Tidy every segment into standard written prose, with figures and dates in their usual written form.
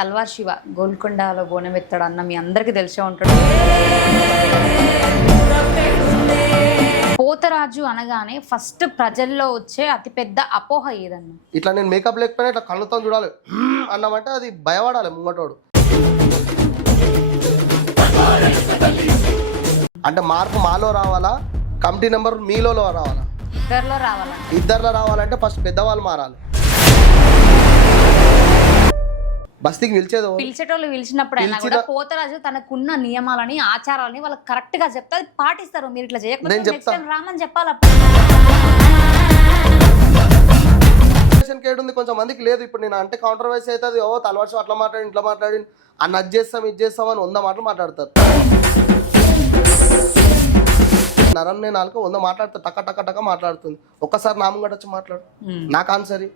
తల్వార్ శివ గోల్కొండలో బోనం ఎత్తాడు అన్న మీ అందరికీ తెలిసే ఉంటాడు. పోతరాజు అనగానే ఫస్ట్ ప్రజల్లో వచ్చే అతిపెద్ద అపోహ ఏదన్నా? ఇట్లా నేను మేకప్ లేకపోయినా ఇట్లా కళ్ళతో చూడాలి అన్నామంటే అది భయపడాలి ముంగటోడు. అంటే మార్పు మాలో రావాలా, కమిటీ నెంబర్ మీలో రావాలా? ఇద్దరిలో రావాలంటే ఫస్ట్ పెద్దవాళ్ళు మారాలి. బస్తీకి పిలిచేటోళ్ళు పిలిచినప్పుడు అయినా కూడా పోతరాజు తనకున్న నియమాలని ఆచారాలని వాళ్ళకి కరెక్ట్ గా చెప్తే అది పాటిస్తారు. మీరు ఇట్లా చేయకపోతే రామని చెప్పాలి. ఉంది కొంచెం మందికి లేదు. ఇప్పుడు నేను అంటే కాంట్రవర్సీ అవుతుంది, ఓ తలవర్షం అట్లా మాట్లాడి ఇట్లా మాట్లాడి అన్న అది చేస్తాం ఇది చేస్తాం అని 100 మాటలు మాట్లాడతారు. నరన్నే నాలుక 100 మాట్లాడతారు, టక్క టక్క టక్క మాట్లాడుతుంది. ఒక్కసారి నామం గడచ్చి మాట్లాడు, నాకు ఆన్సర్.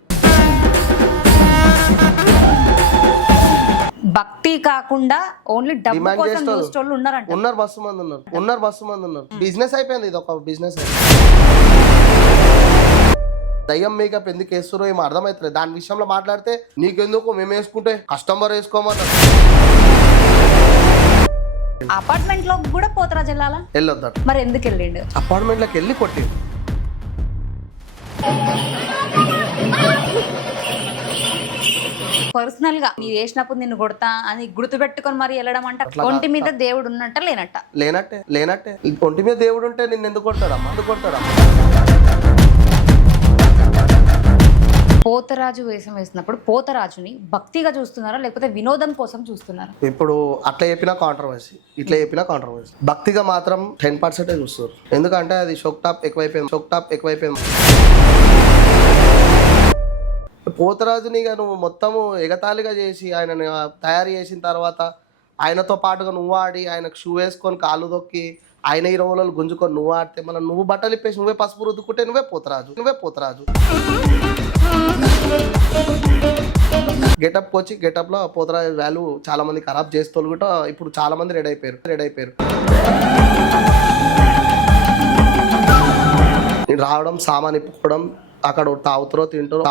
భక్తి కాకుండా ఓన్లీ డబ్బు కోసం చూసేటోళ్ళు ఉన్నారు, బస్సు మంది ఉన్నారు. బిజినెస్ అయిపోయింది, ఇది ఒక బిజినెస్. దయ్యం మేకప్ ఎందుకు వేస్తారో ఏమో అర్థమవుతుంది. దాని విషయంలో మాట్లాడితే నీకెందుకు, మేము వేసుకుంటే కస్టమర్ వేసుకోమన్నారు. అపార్ట్మెంట్ లో కూడా పోతరాజు వెళ్ళొద్దాడు. మరి ఎందుకు వెళ్ళిండు? అపార్ట్మెంట్ లోకి వెళ్ళి కొట్టిండు. పర్సనల్ గా నీ వేసినప్పుడు నిన్ను కొడతా అని గుర్తు పెట్టుకొని మరి వెళ్ళడం అంట. ఒంటి మీద దేవుడు ఉన్నట్ట లేనట్టే ఒంటి మీద దేవుడు ఉంటే నిన్ను ఎందుకు కొడతాడమ్మా? పోతరాజు వేషం వేసినప్పుడు పోతరాజుని భక్తిగా చూస్తున్నారా లేకపోతే వినోదం కోసం చూస్తున్నారా? ఇప్పుడు అట్లా చెప్పినా కాంట్రవర్సీ, ఇట్లా చెప్పినా కాంట్రవర్సీ. భక్తిగా మాత్రం 10% చూస్తారు. ఎందుకంటే అది షోక్ టాప్ ఎక్కువైపోయింది. పోతరాజుని నువ్వు మొత్తము ఎగతాళిగా చేసి ఆయనని తయారు చేసిన తర్వాత ఆయనతో పాటుగా నువ్వు ఆడి ఆయనకు షూ వేసుకొని కాళ్ళు తొక్కి ఆయన 20 రోజులు గుంజుకొని నువ్వు ఆడితే మళ్ళీ నువ్వు బట్టలు ఇప్పేసి నువ్వే పసుపు రుద్దుకుంటే నువ్వే పోతరాజు. గెటప్ వచ్చి గెటప్ లో పోతరాజు వాల్యూ చాలా మంది ఖరాబ్ చేస్తూ కూడా ఇప్పుడు చాలా మంది రెడీ అయిపోయారు. నేను రావడం సామాన్ ఇప్పుకోవడం, అక్కడ తాగుతారో తింటారో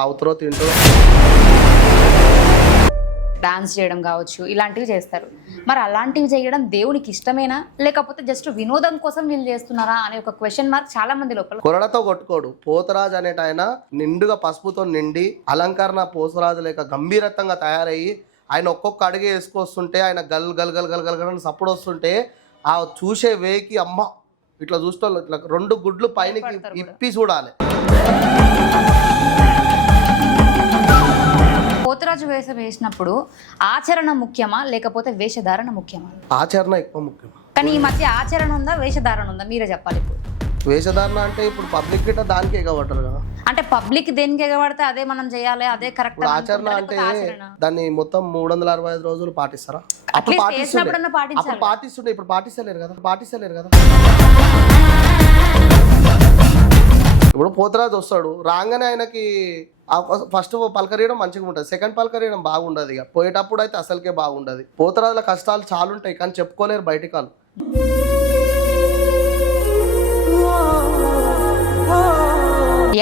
డాన్స్ చేయడం కావచ్చు, ఇలాంటివి చేస్తారు. మరి అలాంటివి చేయడం దేవునికి ఇష్టమేనా లేకపోతే జస్ట్ వినోదం కోసం వీళ్ళు చేస్తున్నారా అనే ఒక క్వశ్చన్ మార్క్ చాలా మంది లోపల. కొరడతో కొట్టుకోడు. పోతరాజు అనేట ఆయన నిండుగా పసుపుతో నిండి అలంకరణ పోతరాజు లేక గంభీరత్వంగా తయారయ్యి ఆయన ఒక్కొక్క అడుగు వేసుకొస్తుంటే ఆయన గల్ గల్ గల్ గల్ గల్ గల్ సప్పుడు వస్తుంటే ఆ చూసే వేకి అమ్మ ఇట్లా చూస్తే ఇట్లా 2 గుడ్లు పైనకి ఇప్పి చూడాలి. పోతరాజు వేషం వేసినప్పుడు ఆచరణ ముఖ్యమా లేకపోతే వేషధారణ ముఖ్యమా? ఆచరణ ఎక్కువ ముఖ్యం. కానీ ఈ మధ్య ఆచరణ ఉందా వేషధారణ ఉందా మీరే చెప్పాలి. ఇప్పుడు వేషధారణ అంటే ఇప్పుడు పబ్లిక్ గిట్ట దానికి ఎగబడతారు కదా. అంటే పబ్లిక్ దేనికి ఎగబడితే అదే మనం చేయాలి, అదే కరెక్ట్. ఆచరణ అంటే దాన్ని మొత్తం 365 రోజులు పాటిస్తారా? అప్పుడు పాటిస్తుండే, ఇప్పుడు పాటిస్తలేరు కదా. ఇప్పుడు పోతరాజు వస్తాడు రాగానే ఆయనకి ఫస్ట్ పలకరీయడం మంచిగా ఉంటుంది, సెకండ్ పలకరీయడం బాగుండదు. ఇక పోయేటప్పుడు అయితే అసలుకే బాగుండదు. పోతరాజుల కష్టాలు చాలా ఉంటాయి కానీ చెప్పుకోలేరు బయటికి వాళ్ళు.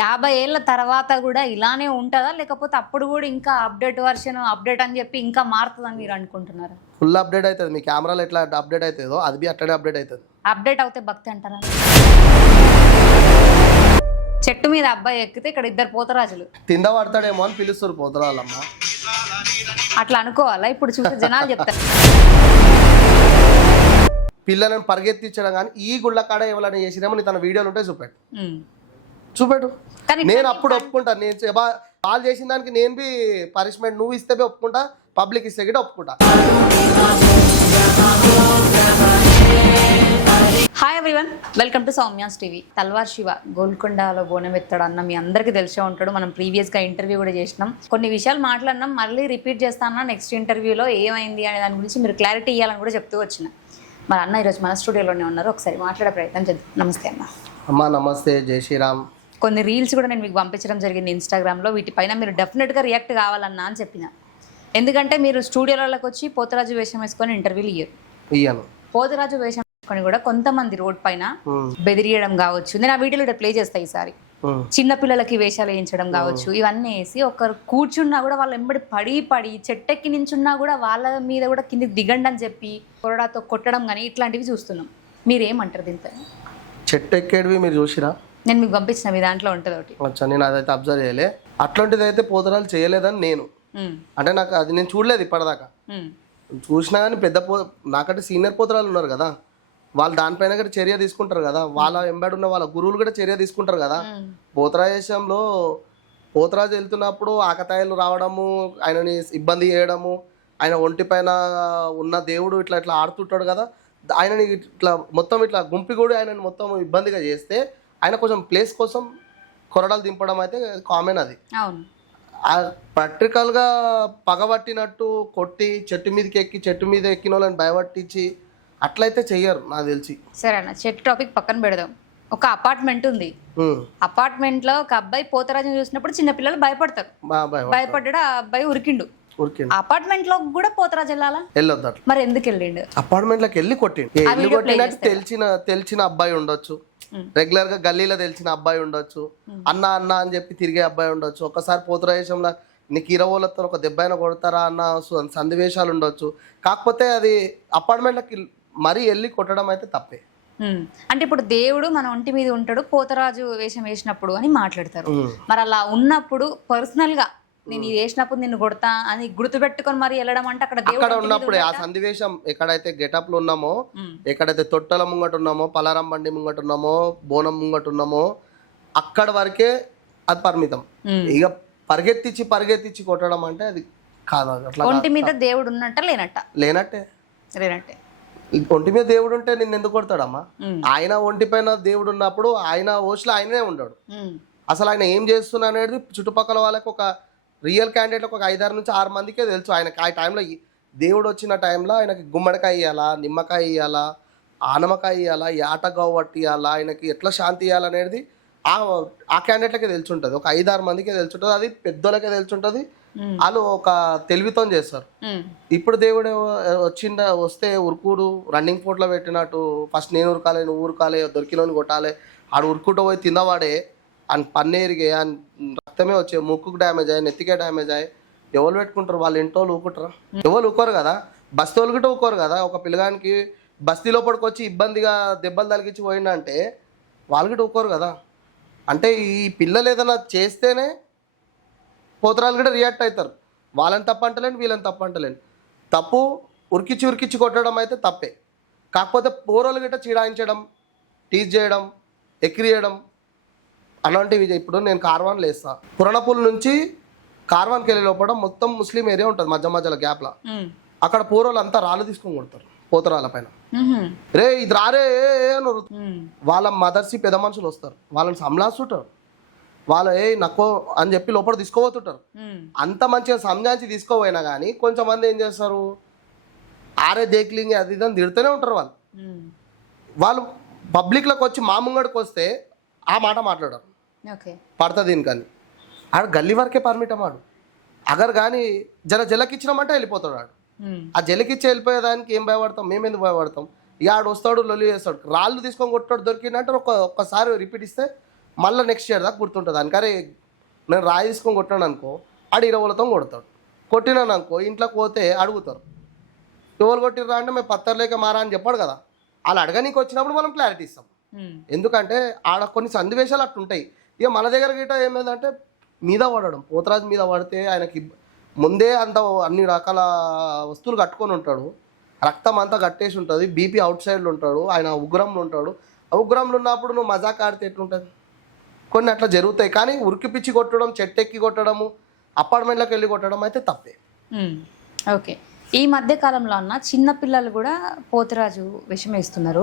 50 ఏళ్ళ తర్వాత కూడా ఇలానే ఉంటుందా లేకపోతే అప్పుడు కూడా ఇంకా అప్డేట్ అని చెప్పి ఇంకా మారుతుందని మీరు అనుకుంటున్నారు? ఫుల్ అప్డేట్ అవుతుంది. మీ కెమెరాలో ఎట్లా అప్డేట్ అవుతుందో అది అట్లనే అప్డేట్ అవుతుంది. అప్డేట్ అవుతే భక్తి అంటారా? చెట్టు మీద అబ్బాయి ఎక్కితే ఇక్కడ 2 పోతరాజులు తింద పడతాడేమో అని పిలుస్తారు పోతరాజులమ్మ. అట్లా అనుకోవాలా? ఇప్పుడు చూసే జనాలు చెప్తారు పిల్లలను పరిగెత్తించడం కానీ ఈ గుళ్ళ కాడ ఎవరైనా చేసినామో నీ తన వీడియోలు ఉంటే చూపెట్టు. నేను అప్పుడు ఒప్పుకుంటా. నేను వాళ్ళు చేసిన దానికి నేను బి పనిష్మెంట్ నువ్వు ఇస్తే ఒప్పుకుంటా, పబ్లిక్ ఇస్తే గిట్ట ఒప్పుకుంటా. Hi everyone, welcome to Soumya's TV. Talwar Shiva గోల్కొండలో బోనం ఎత్తాడు అన్న మీ అందరికీ తెలిసే ఉంటాడు. మనం ప్రీవియస్గా ఇంటర్వ్యూ కూడా చేసినాం, కొన్ని విషయాలు మాట్లాడినాం. మళ్ళీ రిపీట్ చేస్తాను నెక్స్ట్ ఇంటర్వ్యూలో ఏమైంది అనే దాని గురించి మీరు క్లారిటీ ఇవ్వాలని కూడా చెప్తూ వచ్చిన. మరి అన్న ఈరోజు మన స్టూడియోలోనే ఉన్నారు, ఒకసారి మాట్లాడే ప్రయత్నం చేద్దాం. నమస్తే అన్న. అమ్మా నమస్తే, జై శ్రీరామ్. కొన్ని రీల్స్ కూడా నేను మీకు పంపించడం జరిగింది ఇన్స్టాగ్రామ్లో, వీటిపైన మీరు డెఫినెట్గా రియాక్ట్ కావాలన్నా అని చెప్పిన. ఎందుకంటే మీరు స్టూడియోలోకి వచ్చి పోతరాజు వేషం వేసుకొని ఇంటర్వ్యూలు ఇయ్యను. పోతరాజు వేషం కొని కూడా కొంతమంది రోడ్ పైన బెదిరియడం కావచ్చు. నేను ఆ వీడియోలో ప్లే చేస్తా ఈసారి. చిన్న పిల్లలకి వేషాలు వేయించడం కావచ్చు, ఇవన్నీ వేసి ఒకరు కూర్చున్నా కూడా వాళ్ళ వెంబడి పడి చెట్టెక్కి నించున్నా కూడా వాళ్ళ మీద కూడా కిందికి దిగండి అని చెప్పి కొరడాతో కొట్టడం కానీ ఇట్లాంటివి చూస్తున్నాం. మీరేమంటారు దీంతో? చెట్టు ఎక్కేటివి మీరు చూసిరా? నేను మీకు పంపించిన మీ దాంట్లో ఉంటుంది ఒకటి. అచ్చా, నేను అదైతే అబ్జర్వ్ చేయలే. అట్లాంటిది అయితే పోతరాలు చేయలేదని నేను, అంటే నాకు అది నేను చూడలేదు ఇప్పటిదాకా. చూసినా కానీ నాకంటే సీనియర్ పోతరాలు ఉన్నారు కదా, వాళ్ళు దానిపైన కూడా చర్య తీసుకుంటారు కదా, వాళ్ళ వెంబడి ఉన్న వాళ్ళ గురువులు కూడా చర్య తీసుకుంటారు కదా. పోతరాజేశంలో పోతరాజు వెళ్తున్నప్పుడు ఆకతాయిలు రావడము, ఆయనని ఇబ్బంది చేయడము, ఆయన ఒంటి పైన ఉన్న దేవుడు ఇట్లా ఇట్లా ఆడుతుంటాడు కదా, ఆయనని ఇట్లా మొత్తం ఇట్లా గుంపి కూడా ఆయనని మొత్తం ఇబ్బందిగా చేస్తే ఆయన కొంచెం ప్లేస్ కోసం కొరడాలు దింపడం అయితే కామన్. అది ప్రాక్టికల్గా పగబట్టినట్టు కొట్టి చెట్టు మీదకి ఎక్కి చెట్టు మీద ఎక్కిన వాళ్ళని భయపట్టించి అట్లయితే చెయ్యరు నాకు తెలిసి. సరే అన్న, చెట్టు టాపిక్ పక్కన పెడదాం. ఒక అపార్ట్మెంట్ ఉంది, అపార్ట్మెంట్ లో ఒక అబ్బాయి పోతరాజుని చూసినప్పుడు చిన్న పిల్లలు భయపడతారు. భయపడ్డా ఆ అబ్బాయి ఉరికిండు. అపార్ట్మెంట్ లో కూడా పోతరాజు వెళ్ళాలా? వెళ్ళొద్దు. మరి ఎందుకు వెళ్ళిండు? అపార్ట్మెంట్ లోకి వెళ్ళి కొట్టిండు. తెలిసిన అబ్బాయి ఉండొచ్చు, రెగ్యులర్ గా గల్లీలో తెలిసిన అబ్బాయి ఉండొచ్చు, అన్న అన్న అని చెప్పి తిరిగే అబ్బాయి ఉండొచ్చు. ఒక్కసారి పోతరాజంలో నీకు 20 ఒక దెబ్బ అయినా కొడతారా అన్న సన్నివేశాలు ఉండొచ్చు. కాకపోతే అది అపార్ట్మెంట్లకి మరీ వెళ్ళి కొట్టడం అయితే తప్పే. అంటే ఇప్పుడు దేవుడు మన ఒంటి మీద ఉంటాడు, పోతరాజు వేషం వేసినప్పుడు అని మాట్లాడతారు. మరి అలా ఉన్నప్పుడు పర్సనల్ గా నేను ఇది వేసినప్పుడు నిన్ను కొడతా అని గుర్తు పెట్టుకొని మరి వెళ్ళడం అంటే అక్కడ ఉన్నప్పుడే ఆ సన్నివేశం ఎక్కడైతే గెటప్ లో ఉన్నామో, ఎక్కడైతే తొట్టల ముంగట ఉన్నామో, పలారం బండి ముంగట ఉన్నామో, బోనం ముంగట ఉన్నామో అక్కడ వరకే అది పరిమితం. ఇక పరిగెత్తించి కొట్టడం అంటే అది కాదు. అట్లా ఒంటి మీద దేవుడు ఉన్నట్ట లేనట్టే. ఒంటి మీద దేవుడు ఉంటే నిన్ను ఎందుకు కొడతాడమ్మా? ఆయన ఒంటి పైన దేవుడు ఉన్నప్పుడు ఆయన ఓషిలో ఆయననే ఉండడు. అసలు ఆయన ఏం చేస్తున్నా అనేది చుట్టుపక్కల వాళ్ళకి ఒక రియల్ క్యాండిడేట్లకు ఒక 5-6 నుంచి 6 మందికే తెలుసు. ఆయనకి ఆ టైంలో దేవుడు వచ్చిన టైంలో ఆయనకి గుమ్మడికాయ ఇవ్వాలా, నిమ్మకాయ ఇవ్వాలా, ఆనమకాయ ఇవ్వాలా, యాటగావు పట్టి ఇవ్వాలా, ఆయనకి ఎట్లా శాంతి ఇవ్వాలనేది ఆ క్యాండిడేట్లకే తెలుసుంటుంది. ఒక 5-6 మందికే తెలుసుంటుంది. అది పెద్దోళ్ళకే తెలుసుంటుంది. వాళ్ళు ఒక తెలివితో చేస్తారు. ఇప్పుడు దేవుడు వస్తే ఉరుకుడు రన్నింగ్ పోర్ట్లో పెట్టినట్టు ఫస్ట్ నేను ఉరకాలి, నువ్వు ఉరకాలి, దొరికినోని కొట్టాలి, ఆడు ఉరుకుంటూ పోయి తిన్నవాడే ఆయన పన్నేరిగే, ఆయన రక్తమే వచ్చే, ముక్కుకు డ్యామేజ్ అయ్యి, నెత్తికే డ్యామేజ్ అయ్యి ఎవరు పెట్టుకుంటారు? వాళ్ళు ఇంటోళ్ళు ఊకుంటారా? ఎవరు ఊకోరు కదా, బస్తోళ్ళు గిట్ట ఊకోరు కదా. ఒక పిల్లగానికి బస్తీ లోపలికి వచ్చి ఇబ్బందిగా దెబ్బలు తలిగించి పోయిందంటే వాళ్ళు గిట్ట ఊకోరు కదా. అంటే ఈ పిల్లలు ఏదైనా చేస్తేనే పోతరాలు కూడా రియాక్ట్ అవుతారు. వాళ్ళని తప్పు అంటలేను, వీళ్ళని తప్పు అంటలేను. తప్పు ఉరికిచ్చి కొట్టడం అయితే తప్పే. కాకపోతే పోరోలు గిట్ట చీడాయించడం, టీజ్ చేయడం, ఎక్కిరియడం అలాంటివి. ఇప్పుడు నేను కార్వాన్లో వేస్తా, పురణపూల్ నుంచి కార్వాన్కి వెళ్ళే లోపల మొత్తం ముస్లిం ఏరియా ఉంటుంది, మధ్యలో గ్యాప్లో. అక్కడ పోరోలు అంతా రాళ్ళు తీసుకొని కొడతారు పోతరాల పైన. రే ఇది రారే అని వాళ్ళ మదర్సి పెద్ద మనుషులు వస్తారు, వాళ్ళని సంలాస్తుంటారు. వాళ్ళు నక్కో అని చెప్పి లోపల తీసుకోబోతుంటారు. అంత మంచిగా సంజాంచి తీసుకోపోయినా కానీ కొంచెం మంది ఏం చేస్తారు, ఆరే దేక్లింగ్ అది ఇదని తిడుతూనే ఉంటారు. వాళ్ళు పబ్లిక్లోకి వచ్చి మా ముంగడికి వస్తే ఆ మాట మాట్లాడారు పడుతుంది దీనికని. ఆడు గల్లీ వరకే పర్మిట్ అమ్మాడు. అగర్ కానీ జలకిచ్చినామంటే వెళ్ళిపోతాడు ఆడు. ఆ జలకిచ్చి వెళ్ళిపోయేదానికి ఏం భయపడతాం? మేము ఎందుకు భయపడతాం? ఇక ఆడు వస్తాడు, లొల్లి చేస్తాడు, రాళ్ళు తీసుకొని కొట్టాడు, దొరికిందంటే ఒక్కసారి రిపీట్ ఇస్తే మళ్ళీ నెక్స్ట్ ఇయర్ దాకా గుర్తుంటుంది. అందుకరే నేను రాయి తీసుకొని కొట్టాను అనుకో, ఆడు 20 కొడతాడు. కొట్టినాను అనుకో ఇంట్లోకి పోతే అడుగుతారు, ఎవరు కొట్టిర్రా అంటే మేము పత్తర్లేక మారా అని చెప్పాడు కదా. వాళ్ళు అడగనీకి వచ్చినప్పుడు మనం క్లారిటీ ఇస్తాం. ఎందుకంటే ఆడ కొన్ని సన్నివేశాలు అట్లుంటాయి. ఇక మన దగ్గర గిట్ట ఏమైందంటే మీద పడడం, పోతరాజు మీద పడితే ఆయనకి ముందే అంత అన్ని రకాల వస్తువులు కట్టుకొని ఉంటాడు, రక్తం అంతా కట్టేసి ఉంటుంది, బీపీ అవుట్ సైడ్లో ఉంటాడు, ఆయన ఉగ్రంలో ఉంటాడు. ఆ ఉగ్రంలో ఉన్నప్పుడు నువ్వు మజాక్ ఆడితే ఎట్లుంటుంది? కొన్ని అట్లా జరుగుతాయి. కానీ ఉరికిపిచ్చి కొట్టడం, చెట్టెక్కి కొట్టడము, అపార్ట్మెంట్లోకి వెళ్ళి కొట్టడం అయితే తప్పే. ఓకే. ఈ మధ్య కాలంలో అన్న చిన్న పిల్లలు కూడా పోతరాజు విషం వేస్తున్నారు.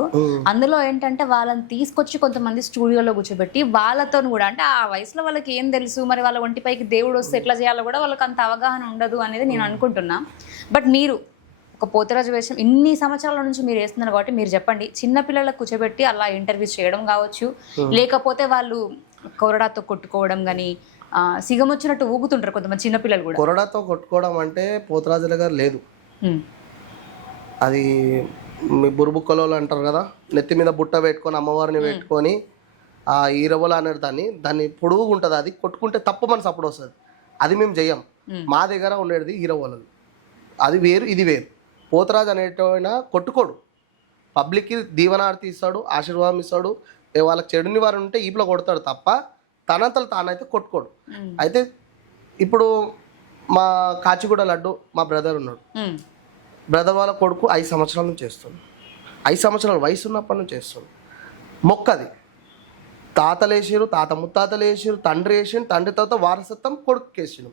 అందులో ఏంటంటే వాళ్ళని తీసుకొచ్చి కొంతమంది స్టూడియోలో కూర్చోబెట్టి వాళ్ళతో కూడా, అంటే ఆ వయసులో వాళ్ళకి ఏం తెలుసు, మరి వాళ్ళ ఒంటిపైకి దేవుడు వస్తే ఎట్లా చేయాలో కూడా వాళ్ళకి అంత అవగాహన ఉండదు అనేది నేను అనుకుంటున్నా. బట్ మీరు ఒక పోతరాజు వేషం ఇన్ని సంవత్సరాల నుంచి మీరు వేస్తున్నారు కాబట్టి మీరు చెప్పండి, చిన్న పిల్లలకు కూర్చోబెట్టి అలా ఇంటర్వ్యూస్ చేయడం కావచ్చు, లేకపోతే వాళ్ళు కొరడాతో కొట్టుకోవడం కానీ సిగమొచ్చినట్టు ఊగుతుంటారు కొంతమంది చిన్నపిల్లలు కూడా. కొరడాతో కొట్టుకోవడం అంటే పోతరాజుల గారు లేదు, అది మీ బుర్బుక్కలో అంటారు కదా, నెత్తి మీద బుట్ట పెట్టుకొని అమ్మవారిని పెట్టుకొని ఆ ఈరవల అనేది దాన్ని పొడుగు ఉంటుంది, అది కొట్టుకుంటే తప్పు మన సపోర్ట్ వస్తుంది, అది మేము చెయ్యం. మా దగ్గర ఉండేది ఈరవలలు, అది వేరు ఇది వేరు. పోతరాజు అనేటైనా కొట్టుకోడు, పబ్లిక్కి దీవనార్థి ఇస్తాడు, ఆశీర్వాదం ఇస్తాడు, వాళ్ళకి చెడు నివారణ ఉంటే ఈపులో కొడతాడు తప్ప తనంతలు తానైతే కొట్టుకోడు. అయితే ఇప్పుడు మా కాచిగూడ లడ్డు మా బ్రదర్ ఉన్నాడు, బ్రదర్ వాళ్ళ కొడుకు 5 సంవత్సరాల నుంచి చేస్తుంది, 5 సంవత్సరాల వయసు ఉన్నప్పటి నుంచి చేస్తుంది. మొక్కది తాతలు వేసారు, తాత ముత్తాతలు వేసారు, తండ్రి వేసారు, తండ్రి తర్వాత వారసత్వం కొడుకు వేసాను.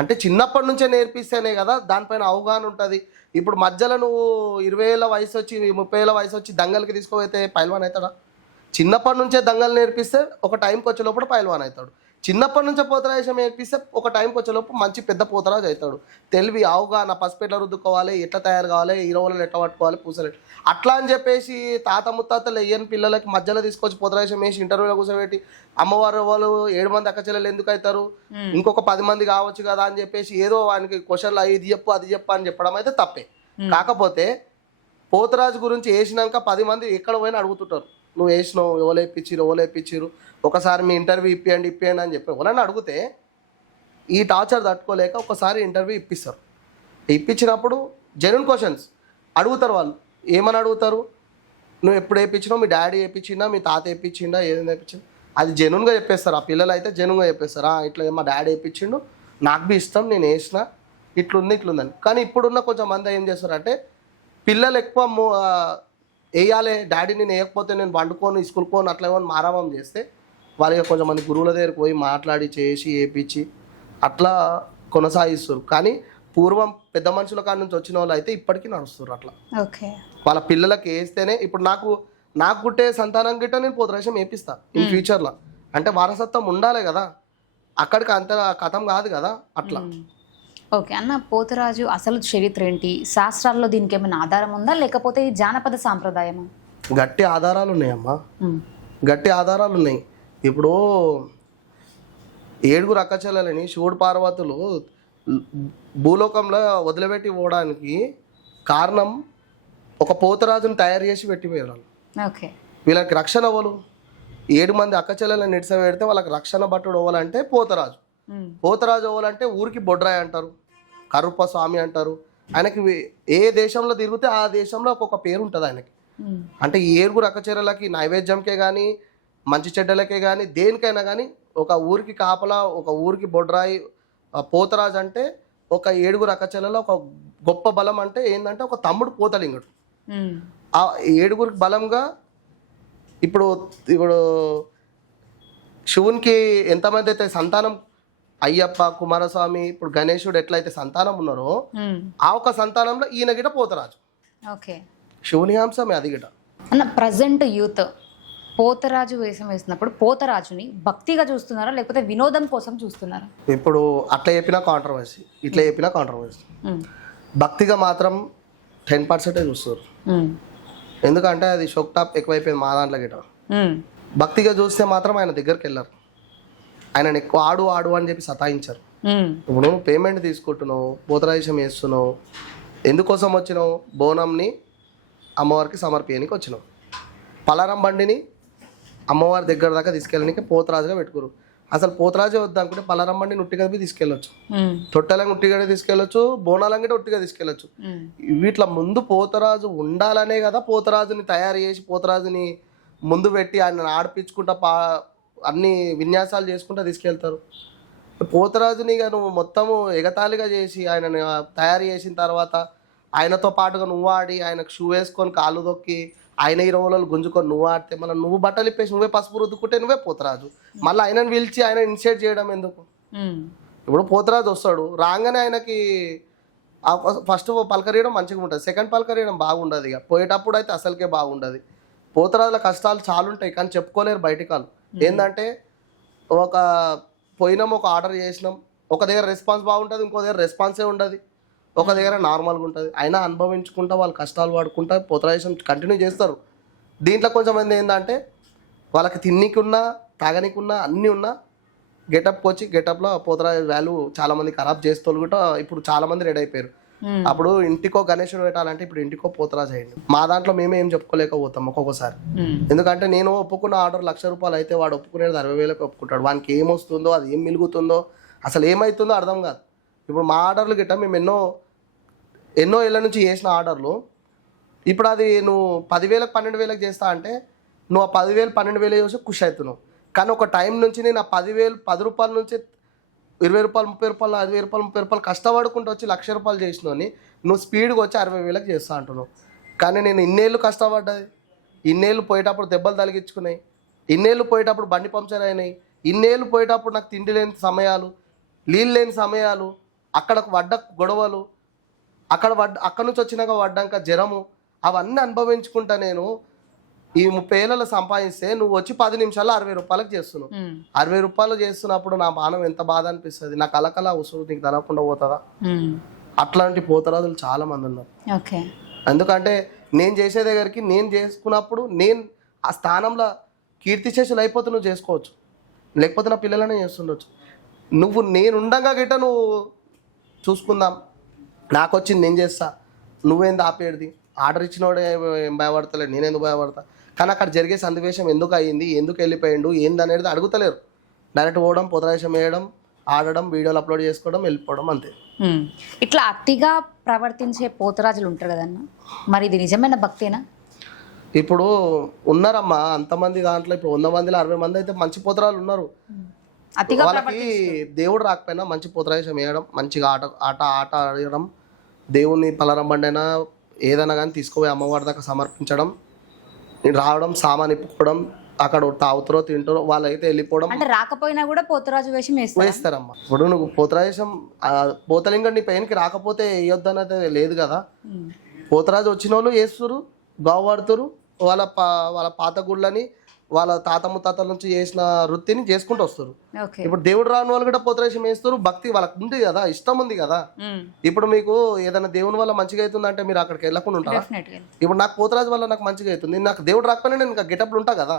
అంటే చిన్నప్పటి నుంచే నేర్పిస్తేనే కదా దానిపైన అవగాహన ఉంటుంది. ఇప్పుడు మధ్యలో నువ్వు 20 ఏళ్ళ వయసు వచ్చి 30 ఏళ్ళ వయసు వచ్చి దంగల్కి తీసుకోపోతే పైల్వాన్ అవుతాడా? చిన్నప్పటి నుంచే దంగలు నేర్పిస్తే ఒక టైంకి వచ్చే లోపల పైల్వాన్ అవుతాడు. చిన్నప్పటి నుంచే పోతరాజం నేర్పిస్తే ఒక టైంకి వచ్చేలోపు మంచి పెద్ద పోతరాజు అవుతాడు. తెలివి అవగాహన, పసుపు ఎట్లా రుద్దుకోవాలి, ఎట్లా తయారు కావాలి, ఈరవలను ఎట్లా పట్టుకోవాలి, పూసలు అట్లా అని చెప్పేసి తాత ముత్తాతలు వేయని పిల్లలకి మధ్యలో తీసుకొచ్చి పోతరాజం వేసి ఇంటర్వ్యూలో కూర్చోబెట్టి అమ్మవారు వాళ్ళు 7 మంది అక్క చెల్లెలు ఎందుకు అవుతారు, ఇంకొక 10 మంది కావచ్చు కదా అని చెప్పేసి ఏదో వానికి క్వశ్చన్లు ఇది చెప్పు అది చెప్పు అని చెప్పడం అయితే తప్పే. కాకపోతే పోతరాజు గురించి వేసినాక 10 మంది ఎక్కడ పోయినా అడుగుతుంటారు, నువ్వు వేసినావు, ఎవరు వేయించిరు, ఒకసారి మీ ఇంటర్వ్యూ ఇప్పియండి అని చెప్పి ఎవరైనా అడిగితే ఈ టార్చర్ తట్టుకోలేక ఒకసారి ఇంటర్వ్యూ ఇప్పిస్తారు. ఇప్పించినప్పుడు జెన్యూన్ క్వశ్చన్స్ అడుగుతారు. వాళ్ళు ఏమని అడుగుతారు, నువ్వు ఎప్పుడు వేయించినావు, మీ డాడీ వేయించిందా, మీ తాత వేయించిందా, ఏదైనా వేయించిందా, అది జెన్యూన్గా చెప్పేస్తారు. ఆ పిల్లలు అయితే జెన్యూన్గా చెప్పేస్తారు, ఇట్లా మా డాడీ వేయించిండు, నాకు బి ఇష్టం, నేను వేసిన, ఇట్లుందని. కానీ ఇప్పుడున్న కొంచెం మంది ఏం చేస్తారంటే పిల్లలు ఎక్కువ వేయాలి, డాడీ నేను వేయకపోతే నేను వండుకోను స్కూల్కోను అట్లా ఏమని మారామం చేస్తే వాళ్ళకి కొంచెం మంది గురువుల దగ్గరికి పోయి మాట్లాడి చేసి వేయించి అట్లా కొనసాగిస్తారు. కానీ పూర్వం పెద్ద మనుషుల కాడ నుంచి వచ్చిన వాళ్ళు అయితే ఇప్పటికీ నడుస్తారు అట్లా. ఓకే, వాళ్ళ పిల్లలకి వేస్తేనే ఇప్పుడు నాకు పుట్టే సంతానం గిట్ట నేను పోతరాజం వేపిస్తా ఇన్ ఫ్యూచర్లో. అంటే వారసత్వం ఉండాలి కదా, అక్కడికి అంత కథం కాదు కదా అట్లా. ఓకే అన్న, పోతరాజు అసలు చరిత్ర ఏంటి, శాస్త్రాల్లో దీనికి ఏమైనా ఆధారం ఉందా లేకపోతే ఈ జానపద సాంప్రదాయమా? గట్టి ఆధారాలు ఉన్నాయమ్మా, గట్టి ఆధారాలు ఉన్నాయి. ఇప్పుడు 7 అక్కచెల్లెలని శివుడు పార్వతులు భూలోకంలో వదిలిపెట్టి పోవడానికి కారణం ఒక పోతరాజుని తయారు చేసి పెట్టిపోయారు. ఓకే, వీళ్ళకి రక్షణ అవ్వలు 7 మంది అక్కచెల్లెలను నిడిసబెడితే వాళ్ళకి రక్షణ భట్టుడు అవ్వాలంటే పోతరాజు. పోతరాజు అవ్వాలంటే ఊరికి బొడ్రాయి అంటారు, కరుప్ప స్వామి అంటారు. ఆయనకి ఏ దేశంలో తిరిగితే ఆ దేశంలో ఒక్కొక్క పేరు ఉంటుంది ఆయనకి. అంటే ఈ 7 అక్కచెల్లెలకి నైవేద్యంకే కానీ మంచి చెడ్డలకే కానీ దేనికైనా కానీ ఒక ఊరికి కాపలా, ఒక ఊరికి బొడ్రాయి పోతరాజు అంటే ఒక 7 అక్కచెల్లెల ఒక గొప్ప బలం. అంటే ఏంటంటే ఒక తమ్ముడు పోతలింగుడు. ఆ 7 బలంగా ఇప్పుడు శివునికి ఎంతమంది అయితే సంతానం, అయ్యప్ప, కుమారస్వామి, ఇప్పుడు గణేశుడు ఎట్లయితే సంతానం ఉన్నారో ఆ ఒక సంతానంలో ఈయన గిట పోతరాజు. ఓకే, శివుని అంశమే అది గిట. అన్న ప్రజెంట్ యూత్ పోతరాజు వేషం వేసినప్పుడు పోతరాజుని భక్తిగా చూస్తున్నారా లేకపోతే వినోదం కోసం చూస్తున్నారా? ఇప్పుడు అట్లా చెప్పినా కాంట్రవర్సీ, ఇట్లా చెప్పినా కాంట్రవర్సీ. భక్తిగా మాత్రం 10% చూస్తారు, ఎందుకంటే అది షోక్ టాప్ ఎక్కువైపోయింది మా దాంట్లో గిట. భక్తిగా చూస్తే మాత్రం ఆయన దగ్గరికి వెళ్ళారు, ఆయన ఎక్కువ ఆడు అని చెప్పి సతాయించారు. ఇప్పుడు పేమెంట్ తీసుకుంటున్నావు, పోతరాజం వేస్తున్నావు, ఎందుకోసం వచ్చినావు? బోనంని అమ్మవారికి సమర్పించడానికి వచ్చినావు. పలారం బండిని అమ్మవారి దగ్గర దాకా తీసుకెళ్ళడానికి పోతరాజుగా పెట్టుకోరు. అసలు పోతరాజు వద్దనుకుంటే పలారం బండిని ఉట్టిగా తీసుకెళ్ళొచ్చు, తొట్టెలంగా ఉట్టిగా తీసుకెళ్ళొచ్చు, బోనాలంగా ఉట్టిగా తీసుకెళ్ళొచ్చు. వీటిలో ముందు పోతరాజు ఉండాలనే కదా పోతరాజుని తయారు చేసి పోతరాజుని ముందు పెట్టి ఆయన ఆడిపించుకుంటా అన్ని విన్యాసాలు చేసుకుంటూ తీసుకెళ్తారు. పోతరాజుని నువ్వు మొత్తము ఎగతాళిగా చేసి ఆయనని తయారు చేసిన తర్వాత ఆయనతో పాటుగా నువ్వు ఆడి ఆయనకు షూ వేసుకొని కాళ్ళు దొక్కి ఆయన 20 రోజులు గుంజుకొని నువ్వు ఆడితే మళ్ళీ నువ్వు బట్టలు ఇప్పేసి నువ్వే పసుపు రుద్దుకుంటే నువ్వే పోతరాజు. మళ్ళీ ఆయనను పిలిచి ఆయన ఇన్షియేట్ చేయడం ఎందుకు? ఇప్పుడు పోతరాజు వస్తాడు రాగానే ఆయనకి ఫస్ట్ పలకరియడం మంచిగా ఉంటుంది, సెకండ్ పలకరియడం బాగుండదు. ఇక పోయేటప్పుడు అయితే అసలుకే బాగుండదు. పోతరాజుల కష్టాలు చాలా ఉంటాయి కానీ చెప్పుకోలేరు బయటికి వాళ్ళు. ఏంటంటే పోయినాం, ఒక ఆర్డర్ చేసినాం, ఒక దగ్గర రెస్పాన్స్ బాగుంటుంది, ఇంకో దగ్గర రెస్పాన్సే ఉండదు, ఒక దగ్గర నార్మల్గా ఉంటుంది. అయినా అనుభవించుకుంటా వాళ్ళు కష్టాలు పడుకుంటా పోతరాజం కంటిన్యూ చేస్తారు. దీంట్లో కొంచెం మంది ఏంటంటే వాళ్ళకి తిన్నికున్నా తాగనికున్నా అన్నీ ఉన్నా గెటప్కి వచ్చి గెటప్లో పోతరాజు వాల్యూ చాలామంది ఖరాబ్ చేస్తూ కూడా ఇప్పుడు చాలామంది రెడీ అయిపోయారు. అప్పుడు ఇంటికో గణేశుడు పెట్టాలంటే ఇప్పుడు ఇంటికో పోతరాజు అయ్యింది. మా దాంట్లో మేమే ఏం చెప్పుకోలేకపోతాం ఒక్కొక్కసారి. ఎందుకంటే నేను ఒప్పుకున్న ఆర్డర్ ₹1,00,000 అయితే వాడు ఒప్పుకునేది 60,000కి ఒప్పుకుంటాడు. వానికి ఏమొస్తుందో అది ఏం మిలుగుతుందో అసలు ఏమవుతుందో అర్థం కాదు. ఇప్పుడు మా ఆర్డర్లు గిట్ట మేము ఎన్నో ఏళ్ళ నుంచి చేసిన ఆర్డర్లు ఇప్పుడు అది నువ్వు 10,000కి 12,000కి చేస్తా అంటే నువ్వు ఆ 10,000 12,000 చూసి ఖుషి అవుతున్నావు. కానీ ఒక టైం నుంచి నేను ఆ 10,000 ₹10 నుంచి ₹20 ₹30 ₹5,000 ₹30 కష్టపడుకుంటూ వచ్చి ₹1,00,000 చేసినోని నువ్వు స్పీడ్గా వచ్చి 60,000కి చేస్తా అంటున్నావు. కానీ నేను ఇన్నేళ్ళు కష్టపడ్డది, ఇన్నేళ్ళు పోయేటప్పుడు దెబ్బలు తలిగించుకున్నాయి, ఇన్నేళ్ళు పోయేటప్పుడు బండి పంక్చర్ అయినాయి, ఇన్నేళ్ళు పోయేటప్పుడు నాకు తిండి లేని సమయాలు, నీళ్ళు లేని సమయాలు, అక్కడకు పడ్డ గొడవలు, అక్కడ నుంచి వచ్చినాక పడ్డాక జ్వరము, అవన్నీ అనుభవించుకుంటా నేను ఈ 30 ఏళ్ళలో సంపాదిస్తే నువ్వు వచ్చి 10 నిమిషాల్లో ₹60 చేస్తున్నావు. ₹60 చేస్తున్నప్పుడు నా బాణం ఎంత బాధ అనిపిస్తుంది. నాకు అలకలా ఉసురు నీకు తనకుండా పోతుందా? అట్లాంటి పోతరాజులు చాలా మంది ఉన్నారు. ఎందుకంటే నేను చేసే దగ్గరికి నేను చేసుకున్నప్పుడు నేను ఆ స్థానంలో కీర్తిశేషులు అయిపోతే నువ్వు చేసుకోవచ్చు, లేకపోతే నా పిల్లలనే చేస్తుండొచ్చు. నువ్వు నేను ఉండగా గిట్ట నువ్వు చూసుకుందాం, నాకు వచ్చింది నేను చేస్తా, నువ్వేంది ఆపేది? ఆర్డర్ ఇచ్చినోడే ఏం భయపడతలేడు, నేనెందుకు భయపడతా? కానీ అక్కడ జరిగే సన్నివేశం ఎందుకు అయ్యింది, ఎందుకు వెళ్ళిపోయిండు, ఏంది అనేది అడుగుతలేరు. డైరెక్ట్ పోవడం, పోతరాజం వేయడం, ఆడడం, వీడియోలు అప్లోడ్ చేసుకోవడం, వెళ్ళిపోవడం, అంతే. ఇట్లా అతిగా ప్రవర్తించే పోతరాజులు ఉంటారు కదన్న, మరి ఇది నిజమైన భక్తేనా? ఇప్పుడు ఉన్నారమ్మా అంతమంది దాంట్లో, ఇప్పుడు 100 మందిలో 60 మంది అయితే మంచి పోతరాలు ఉన్నారు. వాళ్ళకి దేవుడు రాకపోయినా మంచి పోతరాజం వేయడం, మంచిగా ఆట ఆడడం, దేవుని పలరంబండి అయినా ఏదైనా కానీ తీసుకుపోయి అమ్మవారి దాకా సమర్పించడం, రావడం, సామాన్ ఇప్పుకోవడం, అక్కడ తాగుతారో తింటారో వాళ్ళైతే వెళ్ళిపోవడం. అంటే రాకపోయినా కూడా పోతరాజు వేషం వేస్తారమ్మా. ఇప్పుడు నువ్వు పోతరాజం పోతలింగం నీ పైనకి రాకపోతే వేయొద్దనైతే లేదు కదా. పోతరాజు వచ్చిన వాళ్ళు వేస్తురు, గావాడుతురు, వాళ్ళ పాత గుళ్ళని వాళ్ళ తాత ముత్తాతల నుంచి చేసిన వృత్తిని చేసుకుంటూ వస్తారు. ఇప్పుడు దేవుడు రాని వాళ్ళు కూడా పోతరాజం వేస్తారు, భక్తి వాళ్ళకి ఉంది కదా, ఇష్టం ఉంది కదా. ఇప్పుడు మీకు ఏదైనా దేవుని వల్ల మంచిగా అవుతుందంటే మీరు అక్కడికి వెళ్ళకుండా ఉంటారా? ఇప్పుడు నాకు పోతరాజు వల్ల నాకు మంచిగా అవుతుంది, నాకు దేవుడు రాకపోయినా నేను ఇంకా గెటప్లు ఉంటా కదా,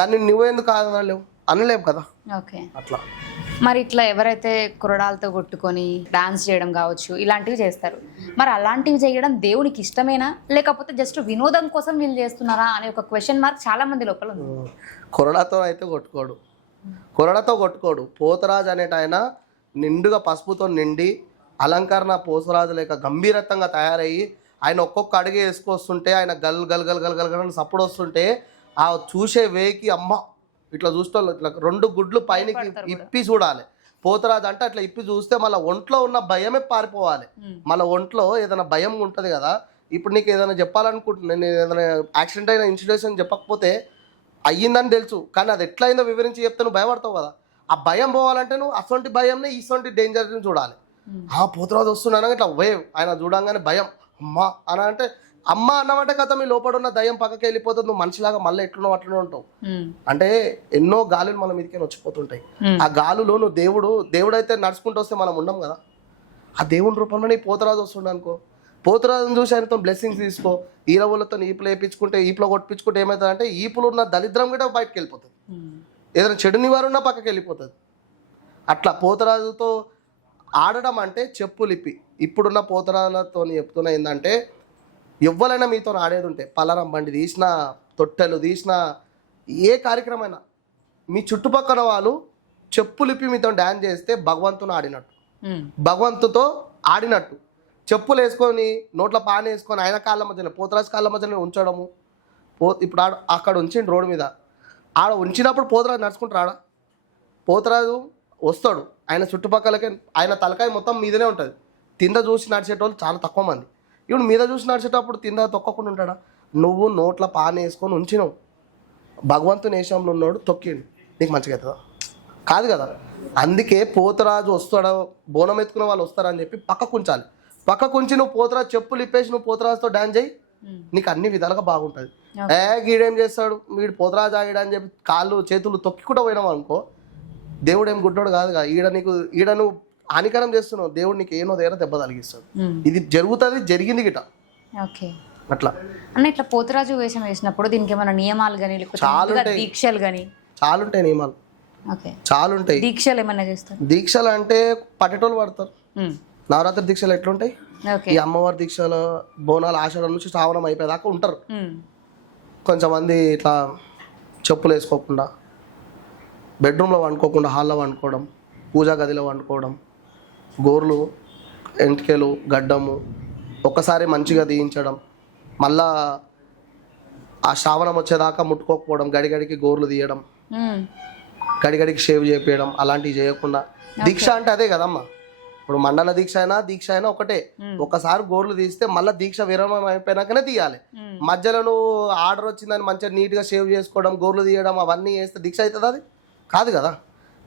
దాన్ని నువ్వేందుకు కాదనలేవు అనలేవు కదా. అట్లా మరి ఇట్లా ఎవరైతే కురడాలతో కొట్టుకొని డాన్స్ చేయడం కావచ్చు ఇలాంటివి చేస్తారు, మరి అలాంటివి చేయడం దేవునికి ఇష్టమేనా, లేకపోతే జస్ట్ వినోదం కోసం వీళ్ళు చేస్తున్నారా అనే ఒక క్వశ్చన్ మార్క్ చాలా మంది లోపల ఉంది. కొరడాతో అయితే కొట్టుకోడు. పోతరాజు అనేట ఆయన నిండుగా పసుపుతో నిండి అలంకరణ పోతరాజు లేక గంభీరత్వంగా తయారయ్యి ఆయన ఒక్కొక్క అడుగు వేసుకొస్తుంటే ఆయన గల్ గల్ గల్ గల్ గల్ గల్ సప్పుడు వస్తుంటే ఆ చూసే వేకి అమ్మ ఇట్లా చూస్తే ఇట్లా 2 గుడ్లు పైనకి ఇప్పి చూడాలి. పోతరాజు అంటే అట్లా ఇప్పి చూస్తే మళ్ళీ ఒంట్లో ఉన్న భయమే పారిపోవాలి. మళ్ళీ ఒంట్లో ఏదైనా భయం ఉంటుంది కదా. ఇప్పుడు నీకు ఏదైనా చెప్పాలనుకుంటున్నా, నేను ఏదైనా యాక్సిడెంట్ అయిన ఇన్సిడెంట్ చెప్పకపోతే అయ్యిందని తెలుసు, కానీ అది ఎట్లయిందో వివరించి చెప్తే నువ్వు భయపడతావు కదా. ఆ భయం పోవాలంటే నువ్వు అసొంటి భయంని ఇసొంటి డేంజర్ని చూడాలి. పోతరాజు వస్తున్నాను ఇట్లా వేవ్ ఆయన చూడంగానే భయం అమ్మ అని అంటే అమ్మ అన్నమాట కథ మీ లోపల ఉన్న దయ్యం పక్కకి వెళ్ళిపోతుంది, నువ్వు మనిషిలాగా మళ్ళీ ఎట్లున్నావు అట్లనే ఉంటావు. అంటే ఎన్నో గాలులు మన మీదకి వచ్చిపోతుంటాయి. ఆ గాలులో నువ్వు దేవుడు అయితే నడుచుకుంటూ వస్తే మనం ఉండం కదా, ఆ దేవుని రూపంలో నీ పోతరాజు వస్తుండే అనుకో, పోతరాజుని చూసి ఆయనతో బ్లెస్సింగ్స్ తీసుకో. ఈలవులతో ఈపులు వేయించుకుంటే ఈపులో కొట్టించుకుంటే ఏమవుతుందంటే ఈపులు ఉన్న దరిద్రం కూడా బయటకు వెళ్ళిపోతుంది, ఏదైనా చెడు నివారణ ఉన్నా పక్కకి వెళ్ళిపోతుంది. అట్లా పోతరాజుతో ఆడడం అంటే చెప్పులిప్పి. ఇప్పుడున్న పోతరాజులతో చెప్తున్నా ఏంటంటే ఎవ్వరైనా మీతో ఆడేది ఉంటే పలారం బండి తీసినా, తొట్టెలు తీసినా, ఏ కార్యక్రమైనా మీ చుట్టుపక్కల వాళ్ళు చెప్పులిప్పి మీతో డ్యాన్స్ చేస్తే భగవంతుని ఆడినట్టు, భగవంతుతో ఆడినట్టు. చెప్పులు వేసుకొని నోట్ల పాన్ వేసుకొని ఆయన కాళ్ళ మధ్యన పోతరాజు కాళ్ళ మధ్యన ఉంచడము. ఇప్పుడు అక్కడ ఉంచిండు రోడ్డు మీద, ఆడ ఉంచినప్పుడు పోతరాజు నడుచుకుంటూ రాడా? పోతరాజు వస్తాడు, ఆయన చుట్టుపక్కలకే ఆయన తలకాయ మొత్తం మీదనే ఉంటుంది. తింద చూసి నడిచేటోళ్ళు చాలా తక్కువ మంది. ఇప్పుడు మీద చూసి నడిచేటప్పుడు తింద తొక్కకుండా ఉంటాడా? నువ్వు నోట్ల పాన్ వేసుకొని ఉంచినావు, భగవంతుని వేషంలో ఉన్నాడు, తొక్కిండు, నీకు మంచిగా అవుతుందా? కాదు కదా. అందుకే పోతరాజు వస్తాడు, బోనం ఎత్తుకునే వాళ్ళు వస్తారని చెప్పి పక్కకు ఉంచాలి. పక్కకు ఉంచి నువ్వు పోతరాజు చెప్పులు ఇప్పేసి నువ్వు పోతరాజుతో డాన్స్ చేయి, నీకు అన్ని విధాలుగా బాగుంటుంది. గీడేం చేస్తాడు వీడు పోతరాజు ఆగిడని చెప్పి కాళ్ళు చేతులు తొక్కికుండా పోయినావు అనుకో, దేవుడు ఏం గుడ్డోడు కాదుగా. ఈడ నువ్వు హానికరం చేస్తున్నావు, దేవుడు నీకు ఏనో దగ్గర దెబ్బ తగిలిస్తాడు. ఇది జరుగుతుంది, జరిగింది గిట. అట్లా అన్న ఇట్లా పోతరాజు వేషం వేసినప్పుడు దీనికి ఏమైనా నియమాలు కానీ దీక్షలు కానీ? చాలా ఉంటాయి నియమాలు, చాలా ఉంటాయి. దీక్షలు ఏమైనా చేస్తారు? దీక్షలు అంటే పట్టేటోళ్ళు పడతారు. నవరాత్రి దీక్షలు ఎట్లుంటాయి? ఓకే. ఈ అమ్మవారి దీక్షలో బోనాలు ఆషాఢం నుంచి శ్రావణం అయిపోయేదాకా ఉంటారు. ఉమ్. కొంచెంమంది ఇట్లా చెప్పులు వేసుకోకుండా బెడ్రూమ్లో వండుకోకుండా హాల్లో వండుకోవడం, పూజా గదిలో వండుకోవడం, గోర్లు ఎంటికెలు గడ్డము ఒక్కసారి మంచిగా తీయించడం, మళ్ళా ఆ శ్రావణం వచ్చేదాకా ముట్టుకోకపోవడం, గడిగడికి గోర్లు తీయడం, ఉమ్. గడిగడికి షేవ్ చేపించడం, అలాంటివి చేయకుండా. దీక్ష అంటే అదే కదమ్మా. ఇప్పుడు మండల దీక్ష అయినా ఒకటే. ఒకసారి గోర్లు తీస్తే మళ్ళీ దీక్ష విరామం అయిపోయినాకనే తీయాలి. మధ్యలో నువ్వు ఆర్డర్ వచ్చిందని మంచిగా నీట్గా షేవ్ చేసుకోవడం, గోర్లు తీయడం అవన్నీ చేస్తే దీక్ష అవుతుంది? అది కాదు కదా.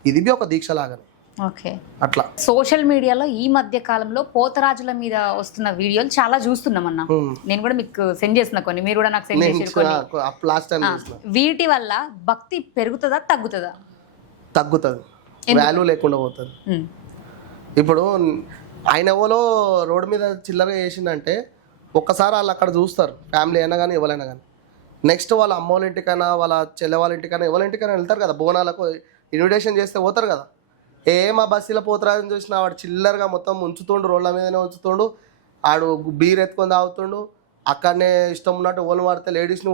ఇది బి ఒక దీక్ష లాగానే. ఓకే. అట్లా సోషల్ మీడియాలో ఈ మధ్య కాలంలో పోతరాజుల మీద వస్తున్న వీడియోలు చాలా చూస్తున్నాం అన్న. నేను కూడా మీకు సెండ్ చేసిన కొన్ని, మీరు కూడా నాకు సెండ్ చేసారు కొన్ని. లాస్ట్ టైం చేసిన. వీటి వల్ల భక్తి పెరుగుతుందా తగ్గుతుందా? తగ్గుతుంది, వాల్యూ లేకుండా పోతుంది. ఉమ్. ఇప్పుడు ఆయన ఎవరో రోడ్డు మీద చిల్లరగా చేసిందంటే ఒక్కసారి వాళ్ళు అక్కడ చూస్తారు, ఫ్యామిలీ అయినా కానీ ఎవరైనా కానీ. నెక్స్ట్ వాళ్ళ అమ్మ వాళ్ళ ఇంటికైనా వాళ్ళ చెల్లె వాళ్ళ ఇంటికైనా ఎవరి ఇంటికైనా వెళ్తారు కదా, బోనాలకు ఇన్విటేషన్ చేస్తే పోతారు కదా. మా బస్సులో పోతరాజని చూసినా వాడు చిల్లరగా మొత్తం ఉంచుతుండు, రోడ్ల మీదనే ఉంచుతుండు, ఆడు బీర్ ఎత్తుకొని తాగుతుండు, అక్కడనే ఇష్టం ఉన్నట్టు ఓన్ వాడితే లేడీస్ని